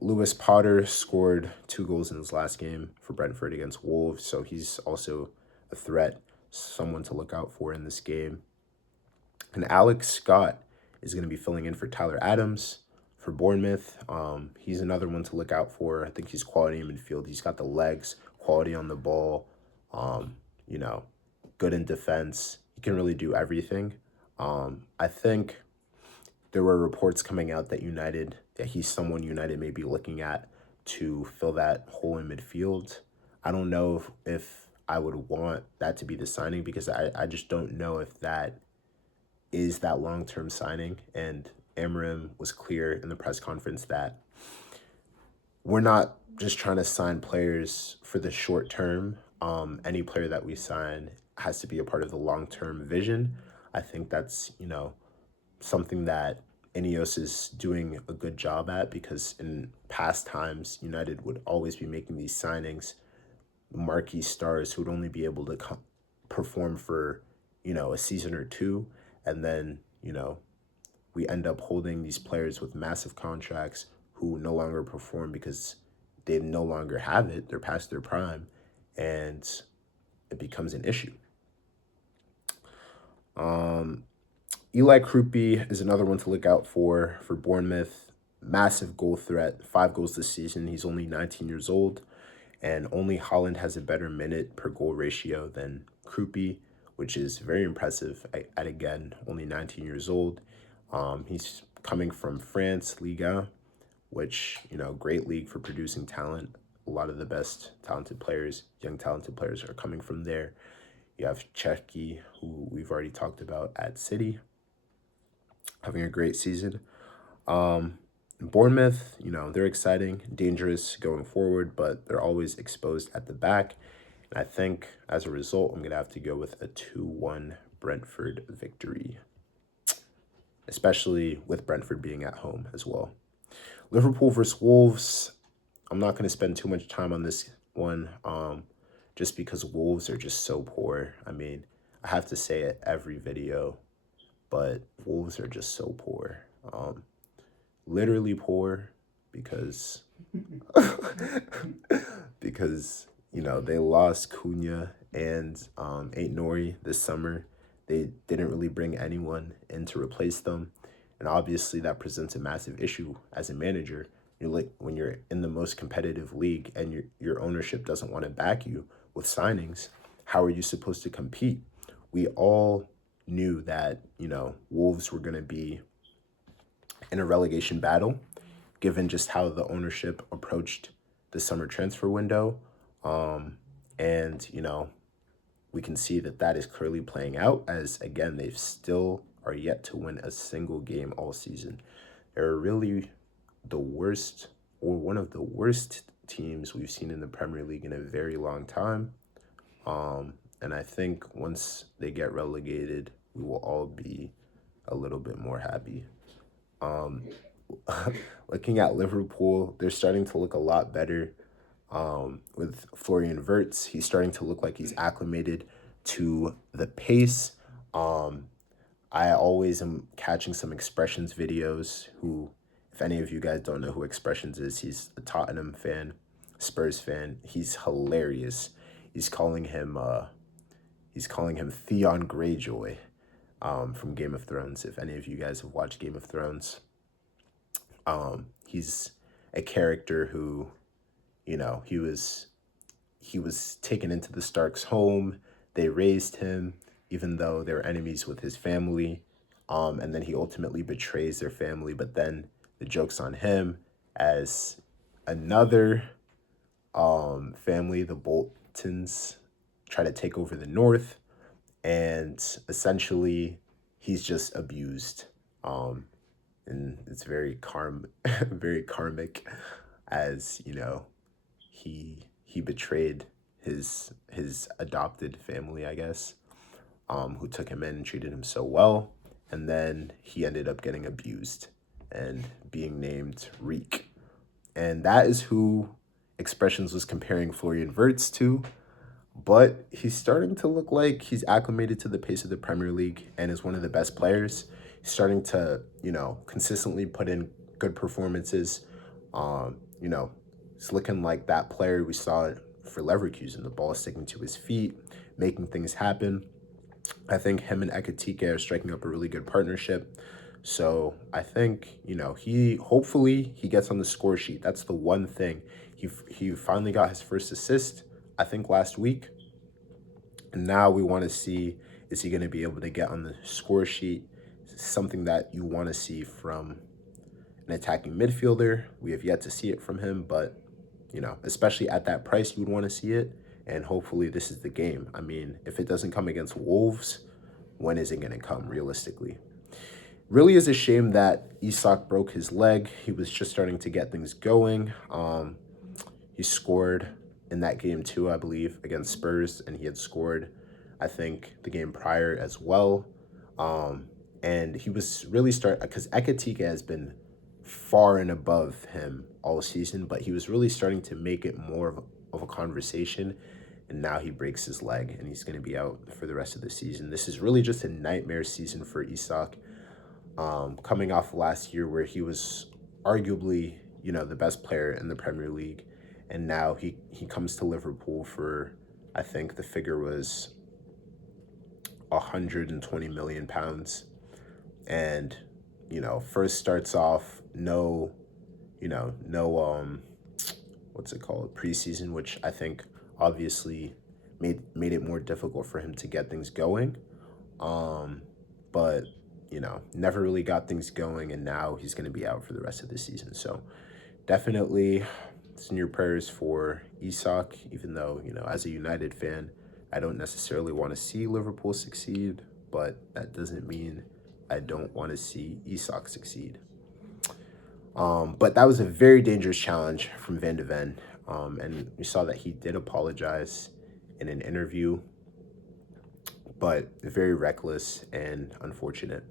Lewis Potter scored 2 goals in his last game for Brentford against Wolves, so he's also a threat, someone to look out for in this game. And Alex Scott is going to be filling in for Tyler Adams for Bournemouth. He's another one to look out for. I think he's quality in midfield. He's got the legs, quality on the ball, good in defense. He can really do everything. I think there were reports coming out that he's someone United may be looking at to fill that hole in midfield. I don't know if I would want that to be the signing, because I just don't know if that is that long-term signing. And Amarim was clear in the press conference that we're not just trying to sign players for the short term. Any player that we sign has to be a part of the long-term vision. I think that's, something that Ineos is doing a good job at, because in past times, United would always be making these signings, marquee stars who would only be able to perform for, a season or two. And then, we end up holding these players with massive contracts who no longer perform because they no longer have it. They're past their prime, and it becomes an issue. Eli Krupi is another one to look out for Bournemouth. Massive goal threat, 5 goals this season. He's only 19 years old, and only Holland has a better minute per goal ratio than Krupi, which is very impressive at again, only 19 years old. He's coming from France, Liga, which, great league for producing talent. A lot of the best talented players, young talented players, are coming from there. You have Czechki, who we've already talked about at City, having a great season. Bournemouth, they're exciting, dangerous going forward, but they're always exposed at the back. And I think as a result, I'm going to have to go with a 2-1 Brentford victory, especially with Brentford being at home as well. Liverpool versus Wolves. I'm not going to spend too much time on this one, just because Wolves are just so poor. I mean, I have to say it every video, but Wolves are just so poor. Literally poor, because they lost Cunha and Aït-Nouri this summer. They didn't really bring anyone in to replace them, and obviously that presents a massive issue as a manager. When you're in the most competitive league and your ownership doesn't want to back you with signings, how are you supposed to compete? We all knew that, Wolves were going to be in a relegation battle, given just how the ownership approached the summer transfer window. And, we can see that is clearly playing out, as, again, they still are yet to win a single game all season. They're really the worst, or one of the worst teams we've seen in the Premier League in a very long time. And I think once they get relegated, we will all be a little bit more happy. Looking at Liverpool, they're starting to look a lot better. With Florian Wirtz, he's starting to look like he's acclimated to the pace. I always am catching some Expressions videos. Who, if any of you guys don't know who Expressions is, he's a Tottenham fan, Spurs fan. He's hilarious. He's calling him Theon Greyjoy from Game of Thrones. If any of you guys have watched Game of Thrones, he's a character who, he was taken into the Stark's home. They raised him, even though they were enemies with his family. And then he ultimately betrays their family. But then the joke's on him as another family, the Boltons, try to take over the North. And essentially, he's just abused. And it's very very karmic, as he betrayed his adopted family, I guess, who took him in and treated him so well, and then he ended up getting abused and being named Reek, and that is who Expressions was comparing Florian Wirtz to. But he's starting to look like he's acclimated to the pace of the Premier League and is one of the best players. He's starting to, consistently put in good performances. It's looking like that player we saw for Leverkusen. The ball is sticking to his feet, making things happen. I think him and Ekatike are striking up a really good partnership. So I think, hopefully he gets on the score sheet. That's the one thing. He finally got his first assist, I think, last week. And now we want to see, is he going to be able to get on the score sheet? Something that you want to see from an attacking midfielder. We have yet to see it from him, but, especially at that price, you would want to see it. And hopefully this is the game. I mean, if it doesn't come against Wolves, when is it going to come realistically? Really is a shame that Isak broke his leg. He was just starting to get things going. He scored in that game too, I believe, against Spurs, and he had scored, I think, the game prior as well. And he was really because Ekatike has been far and above him all season, but he was really starting to make it more of a conversation. And now he breaks his leg, and he's going to be out for the rest of the season. This is really just a nightmare season for Isak, coming off last year where he was arguably, the best player in the Premier League. And now he comes to Liverpool for, I think the figure was 120 million pounds. And, first starts off no what's it called, preseason, which I think obviously made it more difficult for him to get things going. But never really got things going, and now he's going to be out for the rest of the season. So definitely send your prayers for Isak, even though, as a United fan, I don't necessarily want to see Liverpool succeed, but that doesn't mean I don't want to see Isak succeed. But that was a very dangerous challenge from Van de Ven. And we saw that he did apologize in an interview, but very reckless and unfortunate.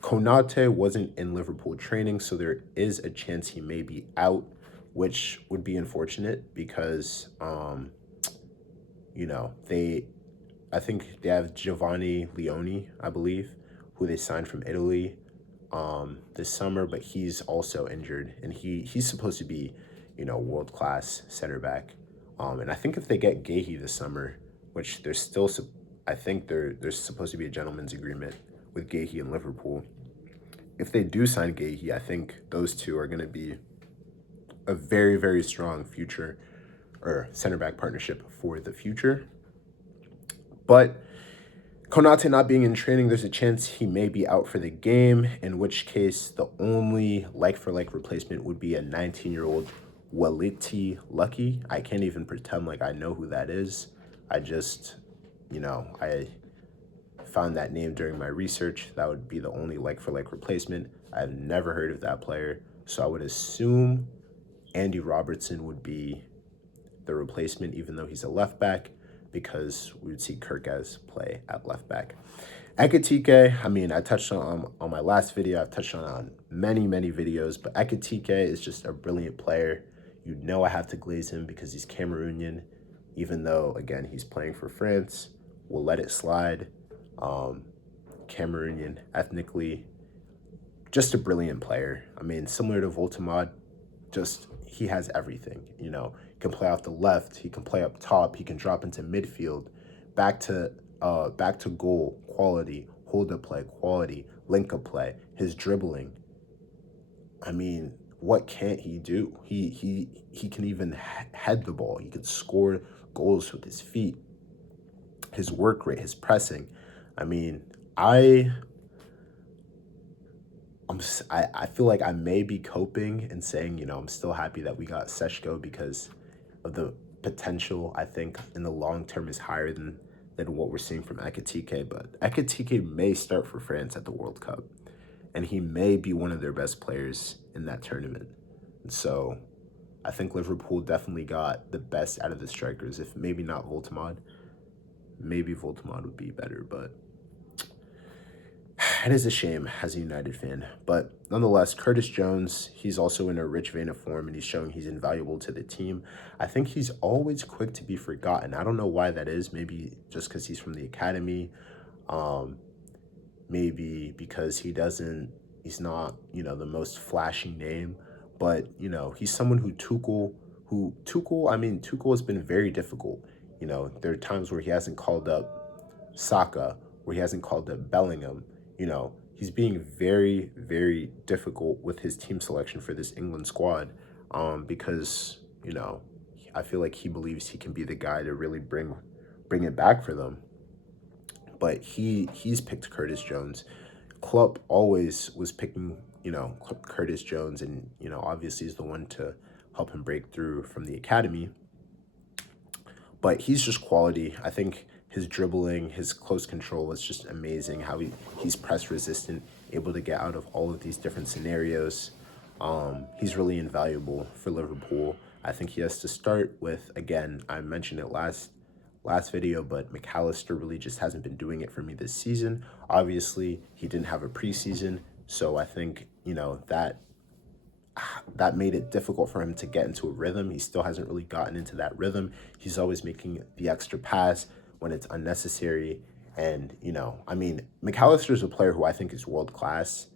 Konate wasn't in Liverpool training, so there is a chance he may be out, which would be unfortunate because, I think they have Giovanni Leone, I believe, who they signed from Italy this summer, but he's also injured, and he's supposed to be, world-class center back. And I think if they get Gahey this summer, which there's still, I think there's supposed to be a gentleman's agreement with Gahey and Liverpool. If they do sign Gahey, I think those two are going to be a very, very strong future or center back partnership for the future. But Konate not being in training, there's a chance he may be out for the game, in which case the only like-for-like replacement would be a 19-year-old Waliti Lucky. I can't even pretend like I know who that is. I just, I found that name during my research. That would be the only like-for-like replacement. I've never heard of that player, so I would assume Andy Robertson would be the replacement, even though he's a left back, because we would see Kirkaz play at left back. Ekatike, I mean, I touched on my last video. I've touched on many, many videos, but Ekatike is just a brilliant player. I have to glaze him because he's Cameroonian, even though, again, he's playing for France. will let it slide. Cameroonian ethnically, just a brilliant player. I mean, similar to Voltamod, just he has everything. He can play off the left, he can play up top, he can drop into midfield, back to back to goal quality, hold up play quality, link up play, his dribbling. I mean, what can't he do? He can even head the ball. He can score goals with his feet. His work rate, his pressing. I mean, I feel like I may be coping and saying, I'm still happy that we got Seshko because of the potential. I think in the long term is higher than what we're seeing from Ekitike. But Ekitike may start for France at the World Cup, and he may be one of their best players in that tournament. And so I think Liverpool definitely got the best out of the strikers. If maybe not Voltamod, maybe Voltamod would be better, but it is a shame as a United fan. But nonetheless, Curtis Jones, he's also in a rich vein of form, and he's showing he's invaluable to the team. I think he's always quick to be forgotten. I don't know why that is. Maybe just because he's from the academy. Maybe because he's not, the most flashy name. But, he's someone Tuchel has been very difficult. There are times where he hasn't called up Saka, where he hasn't called up Bellingham. He's being very, very difficult with his team selection for this England squad, because, I feel like he believes he can be the guy to really bring it back for them. But he's picked Curtis Jones. Klopp always was picking, Curtis Jones, and, obviously is the one to help him break through from the academy. But he's just quality. I think his dribbling, his close control is just amazing. How he's press resistant, able to get out of all of these different scenarios. He's really invaluable for Liverpool. I think he has to start with, again, I mentioned it last video, but McAllister really just hasn't been doing it for me this season. Obviously, he didn't have a preseason, so I think, that made it difficult for him to get into a rhythm. He still hasn't really gotten into that rhythm. He's always making the extra pass when it's unnecessary. And, McAllister is a player who I think is world-class,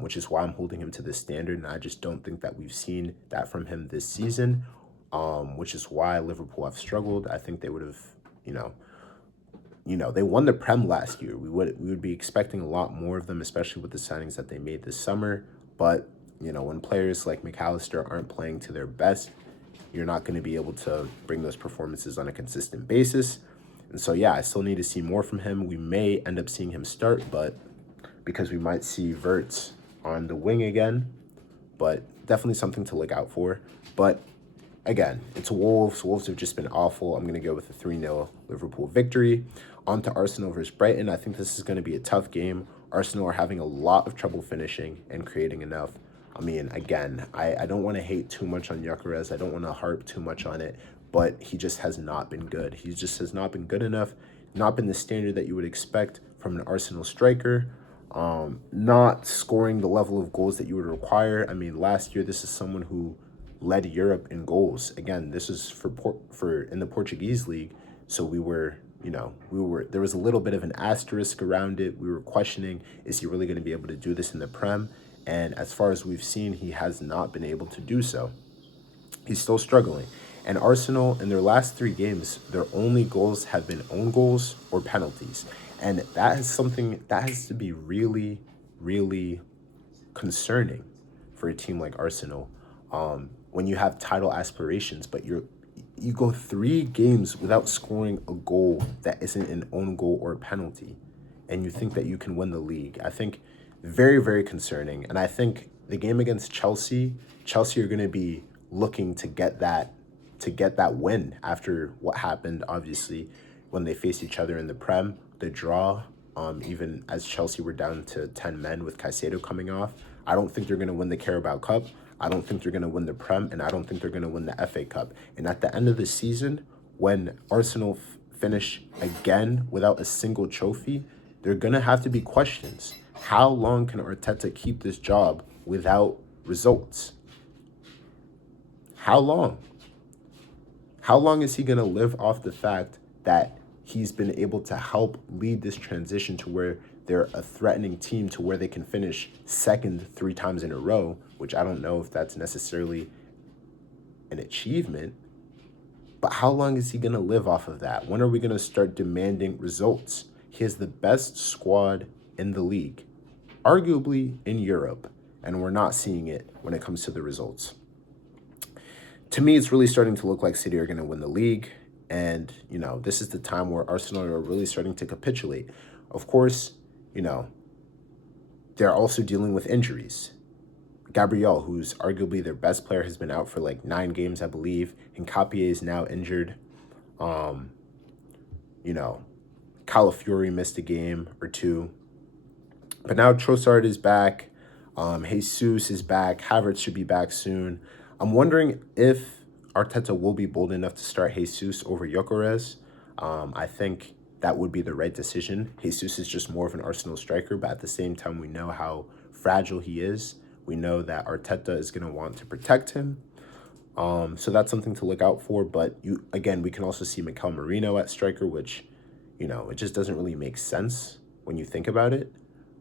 which is why I'm holding him to this standard. And I just don't think that we've seen that from him this season, which is why Liverpool have struggled. I think they would have, they won the Prem last year. We would be expecting a lot more of them, especially with the signings that they made this summer. But when players like McAllister aren't playing to their best, you're not going to be able to bring those performances on a consistent basis. And so, yeah, I still need to see more from him. We may end up seeing him start, but because we might see Verts on the wing again, but definitely something to look out for. But again, it's Wolves. Wolves have just been awful. I'm going to go with a 3-0 Liverpool victory. On to Arsenal versus Brighton. I think this is going to be a tough game. Arsenal are having a lot of trouble finishing and creating enough. Again, I don't want to hate too much on Gyökeres. I don't want to harp too much on it, but he just has not been good. He just has not been good enough, not been the standard that you would expect from an Arsenal striker, not scoring the level of goals that you would require. Last year, this is someone who led Europe in goals. Again, this is for in the Portuguese league, so there was a little bit of an asterisk around it. We were questioning, is he really going to be able to do this in the Prem? And as far as we've seen, he has not been able to do so. He's still struggling. And Arsenal, in their last 3 games, their only goals have been own goals or penalties. And that is something that has to be really, really concerning for a team like Arsenal. When you have title aspirations, but you go 3 games without scoring a goal that isn't an own goal or a penalty, and you think that you can win the league. I think very, very concerning. And I think the game against Chelsea are going to be looking to get that win after what happened, obviously, when they faced each other in the Prem, the draw, even as Chelsea were down to 10 men with Caicedo coming off. I don't think they're going to win the Carabao Cup. I don't think they're going to win the Prem, and I don't think they're going to win the FA Cup. And at the end of the season, when Arsenal finish again without a single trophy, there are going to have to be questions. How long can Arteta keep this job without results? How long? How long is he going to live off the fact that he's been able to help lead this transition to where they're a threatening team to where they can finish second 3 times in a row, which I don't know if that's necessarily an achievement. But how long is he going to live off of that? When are we going to start demanding results? He has the best squad in the league, arguably in Europe, and we're not seeing it when it comes to the results. To me, it's really starting to look like City are going to win the league. And, this is the time where Arsenal are really starting to capitulate. Of course, they're also dealing with injuries. Gabriel, who's arguably their best player, has been out for like 9 games, I believe. And Capie is now injured. You know, Calafiori missed a game or two. But now Trossard is back. Jesus is back. Havertz should be back soon. I'm wondering if Arteta will be bold enough to start Jesus over Gyökeres. I think that would be the right decision. Jesus is just more of an Arsenal striker, but at the same time, we know how fragile he is. We know that Arteta is going to want to protect him. So that's something to look out for. But we can also see Mikel Merino at striker, which, it just doesn't really make sense when you think about it.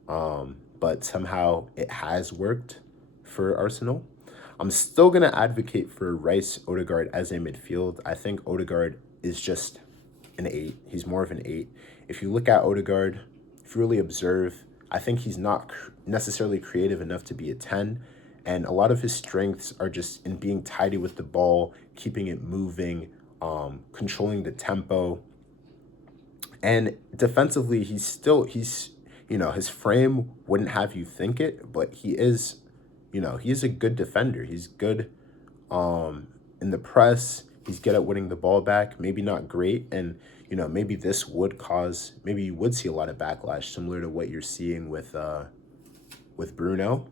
But somehow it has worked for Arsenal. I'm still going to advocate for Rice Odegaard as a midfield. I think Odegaard is just an 8. He's more of an 8. If you look at Odegaard, if you really observe, I think he's not necessarily creative enough to be a 10. And a lot of his strengths are just in being tidy with the ball, keeping it moving, controlling the tempo. And defensively, his frame wouldn't have you think it, but he is a good defender. He's good in the press. He's good at winning the ball back. Maybe not great. And, maybe maybe you would see a lot of backlash similar to what you're seeing with Bruno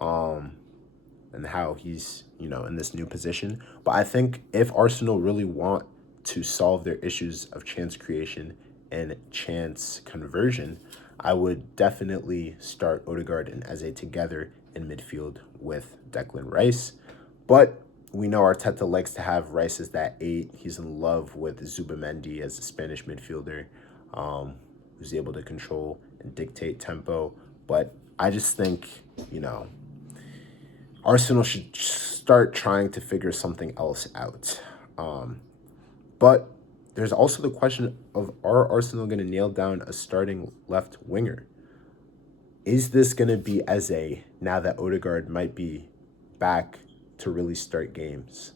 and how he's, in this new position. But I think if Arsenal really want to solve their issues of chance creation and chance conversion, I would definitely start Odegaard and Eze together in midfield with Declan Rice. But we know Arteta likes to have Rice as that 8. He's in love with Zubamendi as a Spanish midfielder who's able to control and dictate tempo. But I just think, Arsenal should start trying to figure something else out. But there's also the question of, are Arsenal going to nail down a starting left winger? Is this going to be Eze now that Odegaard might be back to really start games?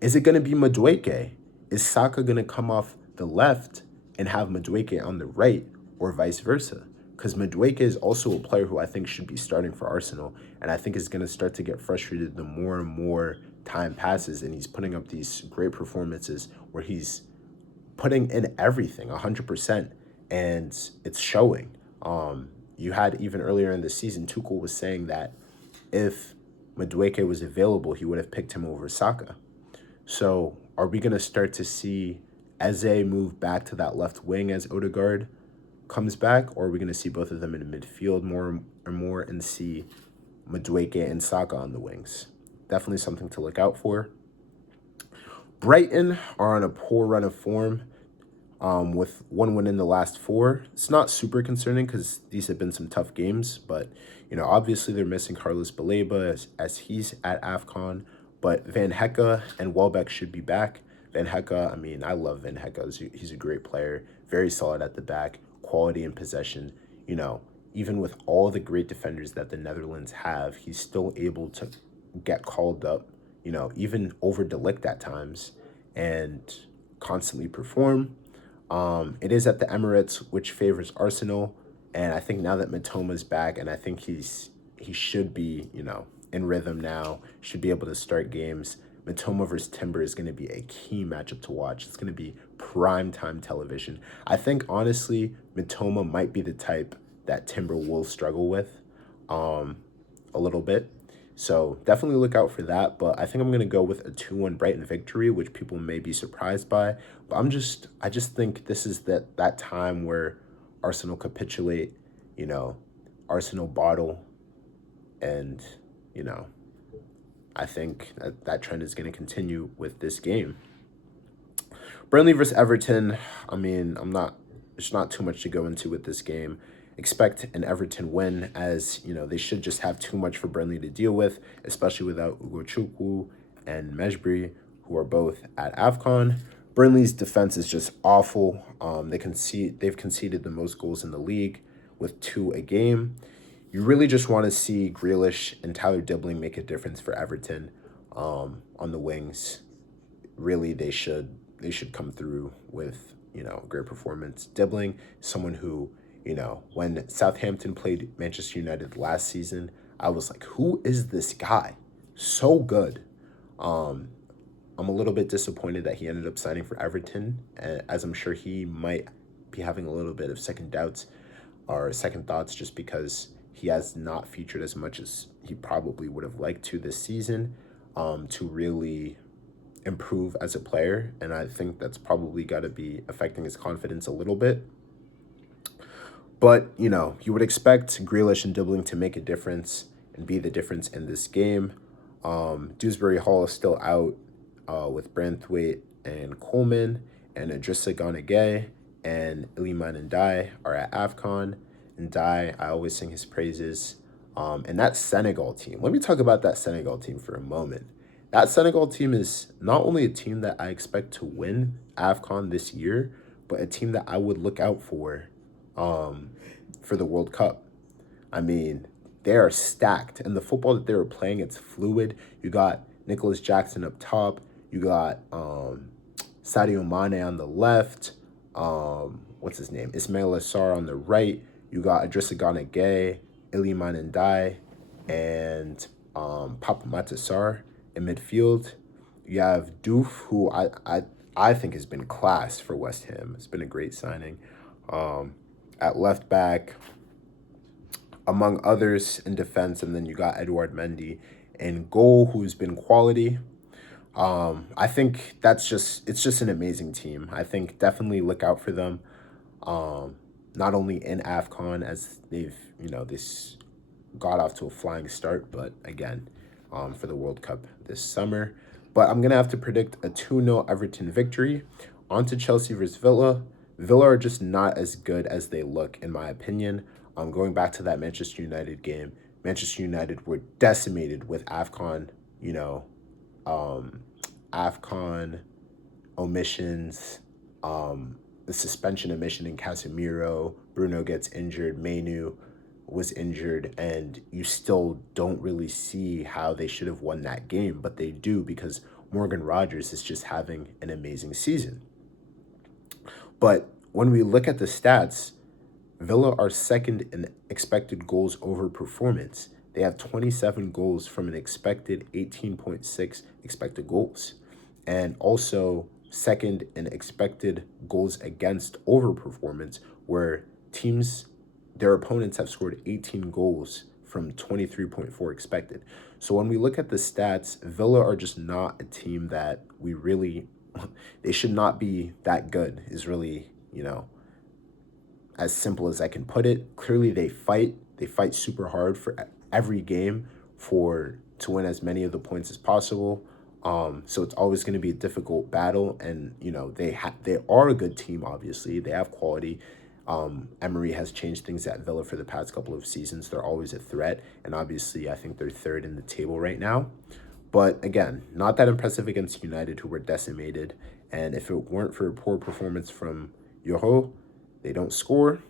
Is it going to be Madueke? Is Saka going to come off the left and have Madueke on the right, or vice versa? Because Madueke is also a player who I think should be starting for Arsenal, and I think is going to start to get frustrated the more and more time passes, and he's putting up these great performances where he's putting in everything 100%, and it's showing. You had even earlier in the season, Tuchel was saying that if Madueke was available, he would have picked him over Saka. So are we going to start to see Eze move back to that left wing as Odegaard comes back, or are we going to see both of them in the midfield more and see Madueke and Saka on the wings? Definitely something to look out for. Brighton are on a poor run of form with 1 win in the last 4. It's not super concerning because these have been some tough games, but, obviously they're missing Carlos Baleba as he's at AFCON, but Van Hecke and Welbeck should be back. Van Hecke, I love Van Hecke. He's a great player, very solid at the back, quality in possession. Even with all the great defenders that the Netherlands have, he's still able to get called up, even over De Ligt at times, and constantly perform. It is at the Emirates, which favors Arsenal, and I think now that Mitoma's back, and I think he should be, in rhythm now, should be able to start games. Mitoma versus Timber is going to be a key matchup to watch. It's going to be prime time television. I think, honestly, Mitoma might be the type that Timber will struggle with a little bit. So definitely look out for that. But I think I'm going to go with a 2-1 Brighton victory, which people may be surprised by. But I just think this is that time where Arsenal capitulate, Arsenal bottle, and, I think that trend is going to continue with this game. Burnley versus Everton. I mean, there's not too much to go into with this game. Expect an Everton win, as you know they should just have too much for Burnley to deal with, especially without Ugochukwu and Mejbri, who are both at AFCON. Burnley's defense is just awful. They've conceded the most goals in the league with 2 a game. You really just want to see Grealish and Tyler Dibbling make a difference for Everton on the wings. Really, they should come through with a great performance. Dibbling, someone who when Southampton played Manchester United last season, I was like, who is this guy? So good. I'm a little bit disappointed that he ended up signing for Everton, as I'm sure he might be having a little bit of second doubts or second thoughts just because he has not featured as much as he probably would have liked to this season to really improve as a player. And I think that's probably got to be affecting his confidence a little bit. But, you would expect Grealish and Dibbling to make a difference and be the difference in this game. Dewsbury Hall is still out with Branthwaite and Coleman, and Idrissa Gana Gueye and Iliman Ndiaye are at AFCON. Ndiaye, I always sing his praises. And that Senegal team, let me talk about that Senegal team for a moment. That Senegal team is not only a team that I expect to win AFCON this year, but a team that I would look out for the World Cup. I mean, they are stacked, and the football that they were playing, it's fluid. You got Nicholas Jackson up top. You got Sadio Mane on the left. What's his name? Ismail Assar on the right. You got Idrissa Gana Gueye, Iliman Ndiaye, and Papa Matasar in midfield. You have Doof, who I think has been class for West Ham. It's been a great signing. At left back, among others in defense, and then you got Edouard Mendy in goal, who's been quality. I think it's just an amazing team. I think definitely look out for them. Not only in AFCON, as they've this got off to a flying start, but again, for the World Cup this summer. But I'm gonna have to predict a 2-0 Everton victory. On to Chelsea versus Villa. Villa are just not as good as they look, in my opinion. Going back to that Manchester United game, Manchester United were decimated with AFCON, AFCON omissions, the suspension omission in Casemiro, Bruno gets injured, Mainu was injured, and you still don't really see how they should have won that game, but they do because Morgan Rogers is just having an amazing season. But when we look at the stats, Villa are second in expected goals over performance. They have 27 goals from an expected 18.6 expected goals. And also second in expected goals against over performance, where their opponents have scored 18 goals from 23.4 expected. So when we look at the stats, Villa are just not a team that they should not be that good, is really, as simple as I can put it. Clearly they fight super hard for every game to win as many of the points as possible. So it's always going to be a difficult battle, and they are a good team. Obviously, they have quality. Emery has changed things at Villa for the past couple of seasons. They're always a threat, and obviously, I think they're third in the table right now. But again, not that impressive against United, who were decimated. And if it weren't for a poor performance from Yoho, they don't score.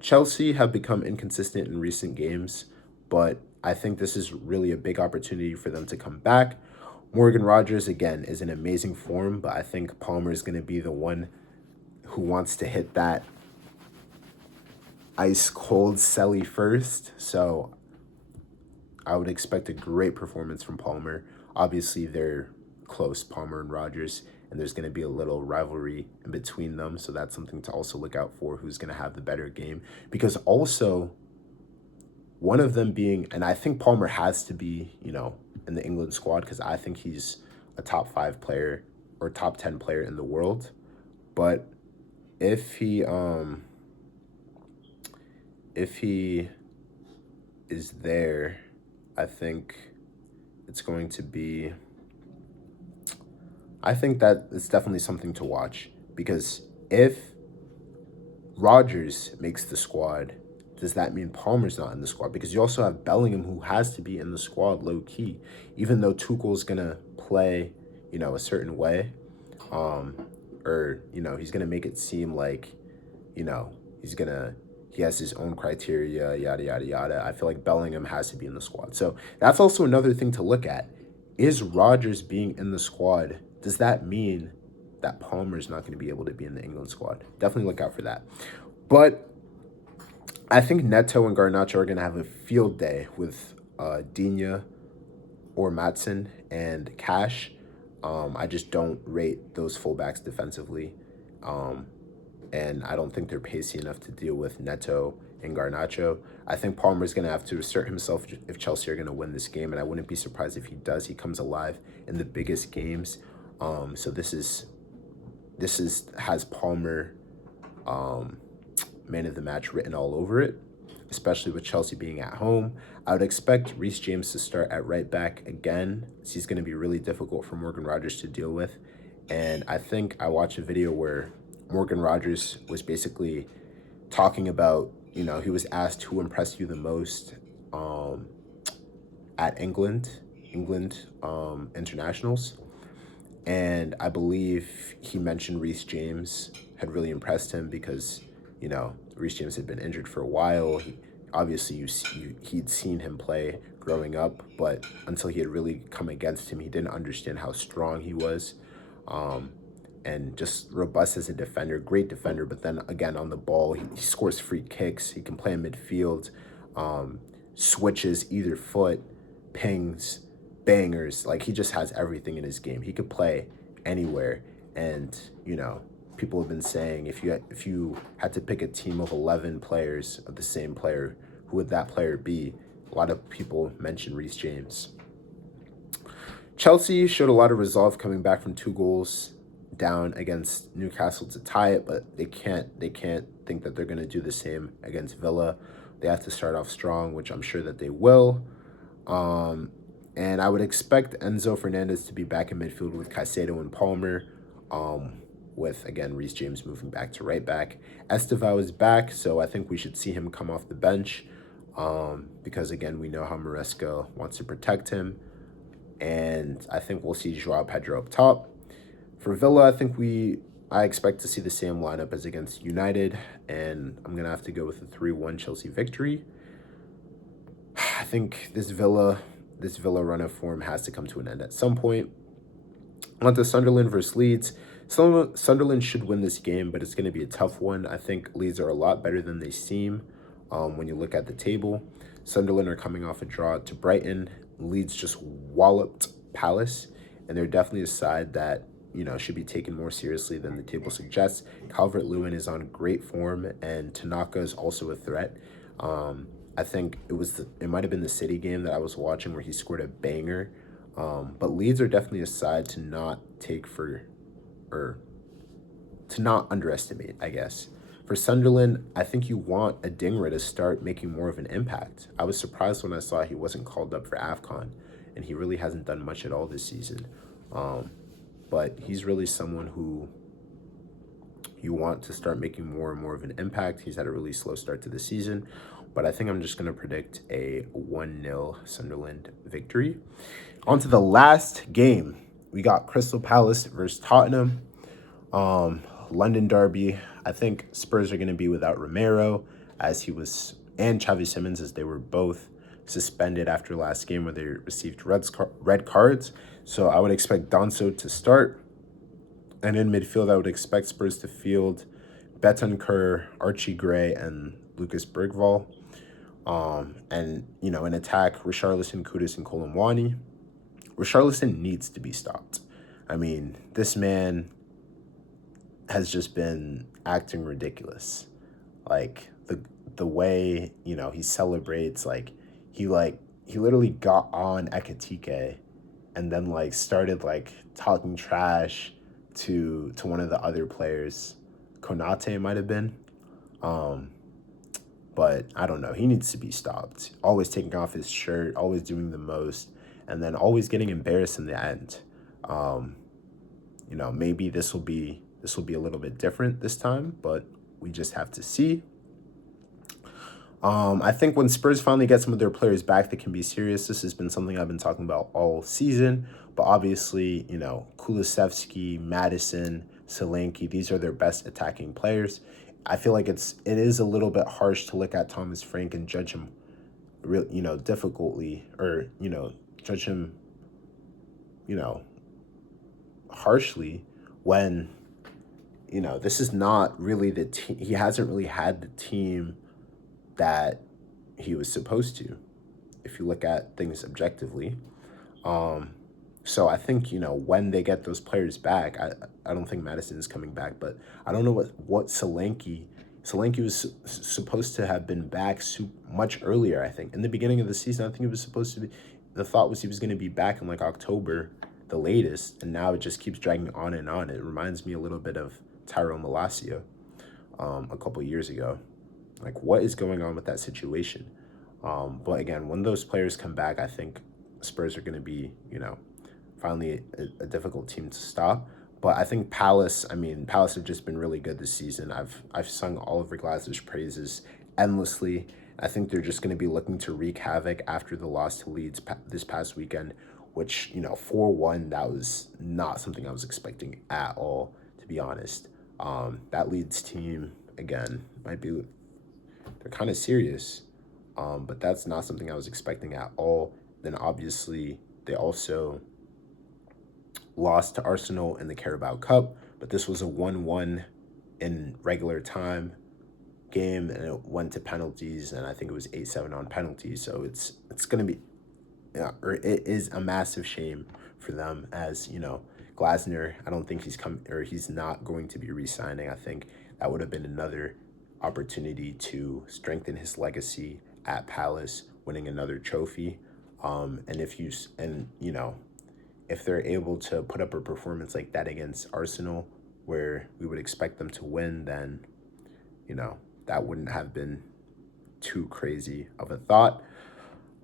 Chelsea have become inconsistent in recent games, but I think this is really a big opportunity for them to come back. Morgan Rogers, again, is in amazing form, but I think Palmer is going to be the one who wants to hit that ice-cold Selly first. So I would expect a great performance from Palmer. Obviously, they're close, Palmer and Rogers, and there's going to be a little rivalry in between them. So that's something to also look out for, who's going to have the better game. Because also, one of them being, and I think Palmer has to be, in the England squad, because I think he's a top 5 player or top 10 player in the world. But if he is there, I think it's going to be I think that it's definitely something to watch because if Rodgers makes the squad, does that mean Palmer's not in the squad? Because you also have Bellingham, who has to be in the squad low key, even though Tuchel's gonna play, a certain way, um, or he's gonna make it seem like, you know, he's gonna he has his own criteria, yada yada yada. I feel like Bellingham has to be in the squad, so that's also another thing to look at. Is Rodgers being in the squad? Does that mean that Palmer's not going to be able to be in the England squad? Definitely look out for that. But I think Neto and Garnacho are going to have a field day with Digne or Matson and Cash. I just don't rate those fullbacks defensively. Um, and I don't think they're pacey enough to deal with Neto and Garnacho. I think Palmer's going to have to assert himself if Chelsea are going to win this game, and I wouldn't be surprised if he does. He comes alive in the biggest games. So this is has Palmer man of the match written all over it, especially with Chelsea being at home. I would expect Reece James to start at right back again. He's going to be really difficult for Morgan Rodgers to deal with. And I think I watched a video where Morgan Rodgers was basically talking about, he was asked who impressed you the most at England internationals. And I believe he mentioned Reece James had really impressed him because, Reece James had been injured for a while. Obviously, he'd seen him play growing up, but until he had really come against him, he didn't understand how strong he was. And just robust as a defender, great defender. But then again, on the ball, he scores free kicks. He can play in midfield, switches either foot, pings, bangers. Like, he just has everything in his game. He could play anywhere. And, people have been saying if you had to pick a team of 11 players of the same player, who would that player be? A lot of people mention Reece James. Chelsea showed a lot of resolve coming back from 2 goals down against Newcastle to tie it, but they can't think that they're going to do the same against Villa. They have to start off strong, which I'm sure that they will. And I would expect Enzo Fernandez to be back in midfield with Caicedo and Palmer, with, again, Reece James moving back to right back. Estevao is back, so I think we should see him come off the bench because, again, we know how Maresca wants to protect him. And I think we'll see Joao Pedro up top. For Villa, I expect to see the same lineup as against United, and I'm going to have to go with a 3-1 Chelsea victory. I think this Villa run of form has to come to an end at some point. On to Sunderland versus Leeds. Sunderland should win this game, but it's going to be a tough one. I think Leeds are a lot better than they seem when you look at the table. Sunderland are coming off a draw to Brighton. Leeds just walloped Palace, and they're definitely a side that should be taken more seriously than the table suggests. Calvert-Lewin is on great form, and Tanaka is also a threat. I think it might have been the City game that I was watching where he scored a banger. But Leeds are definitely a side to not to not underestimate, I guess. For Sunderland, I think you want Adingra to start making more of an impact. I was surprised when I saw he wasn't called up for AFCON, and he really hasn't done much at all this season. But he's really someone who you want to start making more and more of an impact. He's had a really slow start to the season, but I think I'm just going to predict a 1-0 Sunderland victory. On to the last game. We got Crystal Palace versus Tottenham. London derby. I think Spurs are going to be without Romero and Xavi Simons, as they were both suspended after last game where they received red cards. So I would expect Danso to start. And in midfield, I would expect Spurs to field Bentancur, Archie Gray, and Lucas Bergvall. And, in attack, Richarlison, Kudus, and Kolomwani. Richarlison needs to be stopped. I mean, this man has just been acting ridiculous. Like, the way, he celebrates, he literally got on Ekitike and then, started, talking trash to one of the other players. Konate might have been. But I don't know. He needs to be stopped. Always taking off his shirt, always doing the most, and then always getting embarrassed in the end. you know, maybe this will be a little bit different this time, but we just have to see. I think when Spurs finally get some of their players back, they can be serious. This has been something I've been talking about all season. But obviously, you know, Kulusevski, Madison, Solanke, these are their best attacking players. I feel like it is a little bit harsh to look at Thomas Frank and judge him, you know, difficultly, or, you know, judge him, you know, harshly when, you know, this is not really the team. He hasn't really had the team that he was supposed to, if you look at things objectively. So I think, you know, when they get those players back, I don't think Madison is coming back, but I don't know what Solanke was supposed to have been back much earlier. I think in the beginning of the season, I think he was supposed to be. The thought was he was going to be back in like October, the latest, and now it just keeps dragging on and on. It reminds me a little bit of Tyrone Malacia, a couple years ago. Like, what is going on with that situation? But again, when those players come back, I think Spurs are going to be, you know, finally a difficult team to stop. But I think Palace have just been really good this season. I've sung Oliver Glasner's praises endlessly. I think they're just going to be looking to wreak havoc after the loss to Leeds this past weekend, which, you know, 4-1, that was not something I was expecting at all, to be honest. That Leeds team, again, they're kind of serious, but that's not something I was expecting at all. Then obviously they also lost to Arsenal in the Carabao Cup, but this was a 1-1 in regular time game, and it went to penalties, and I think it was 8-7 on penalties. So it's going to be, yeah, or it is a massive shame for them, as, you know, Glasner, I don't think he's not going to be re-signing. I think that would have been another opportunity to strengthen his legacy at Palace, winning another trophy. You know, if they're able to put up a performance like that against Arsenal, where we would expect them to win, then, you know, that wouldn't have been too crazy of a thought.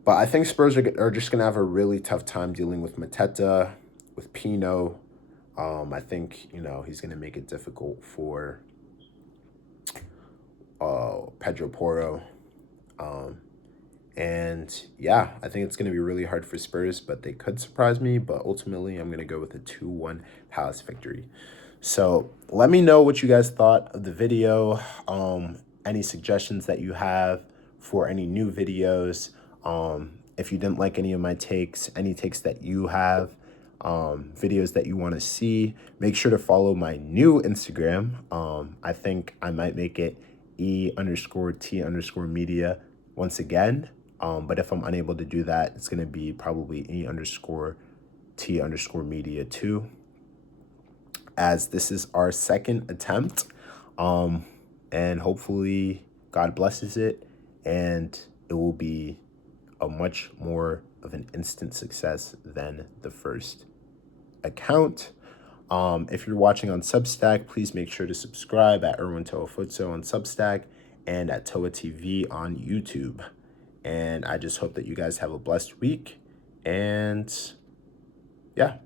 But I think Spurs are just going to have a really tough time dealing with Mateta, with Pino. I think, you know, he's going to make it difficult for Pedro Porro. And yeah, I think it's going to be really hard for Spurs, but they could surprise me. But ultimately, I'm going to go with a 2-1 Palace victory. So let me know what you guys thought of the video. Any suggestions that you have for any new videos. If you didn't like any of my takes, any takes that you have, videos that you want to see, make sure to follow my new Instagram. I think I might make it E_T_media once again. But if I'm unable to do that, it's going to be probably E_T_media 2, as this is our second attempt. And hopefully God blesses it, and it will be a much more of an instant success than the first account. If you're watching on Substack, please make sure to subscribe at Erwin Toa Futso on Substack and at Toa TV on YouTube. And I just hope that you guys have a blessed week. And yeah.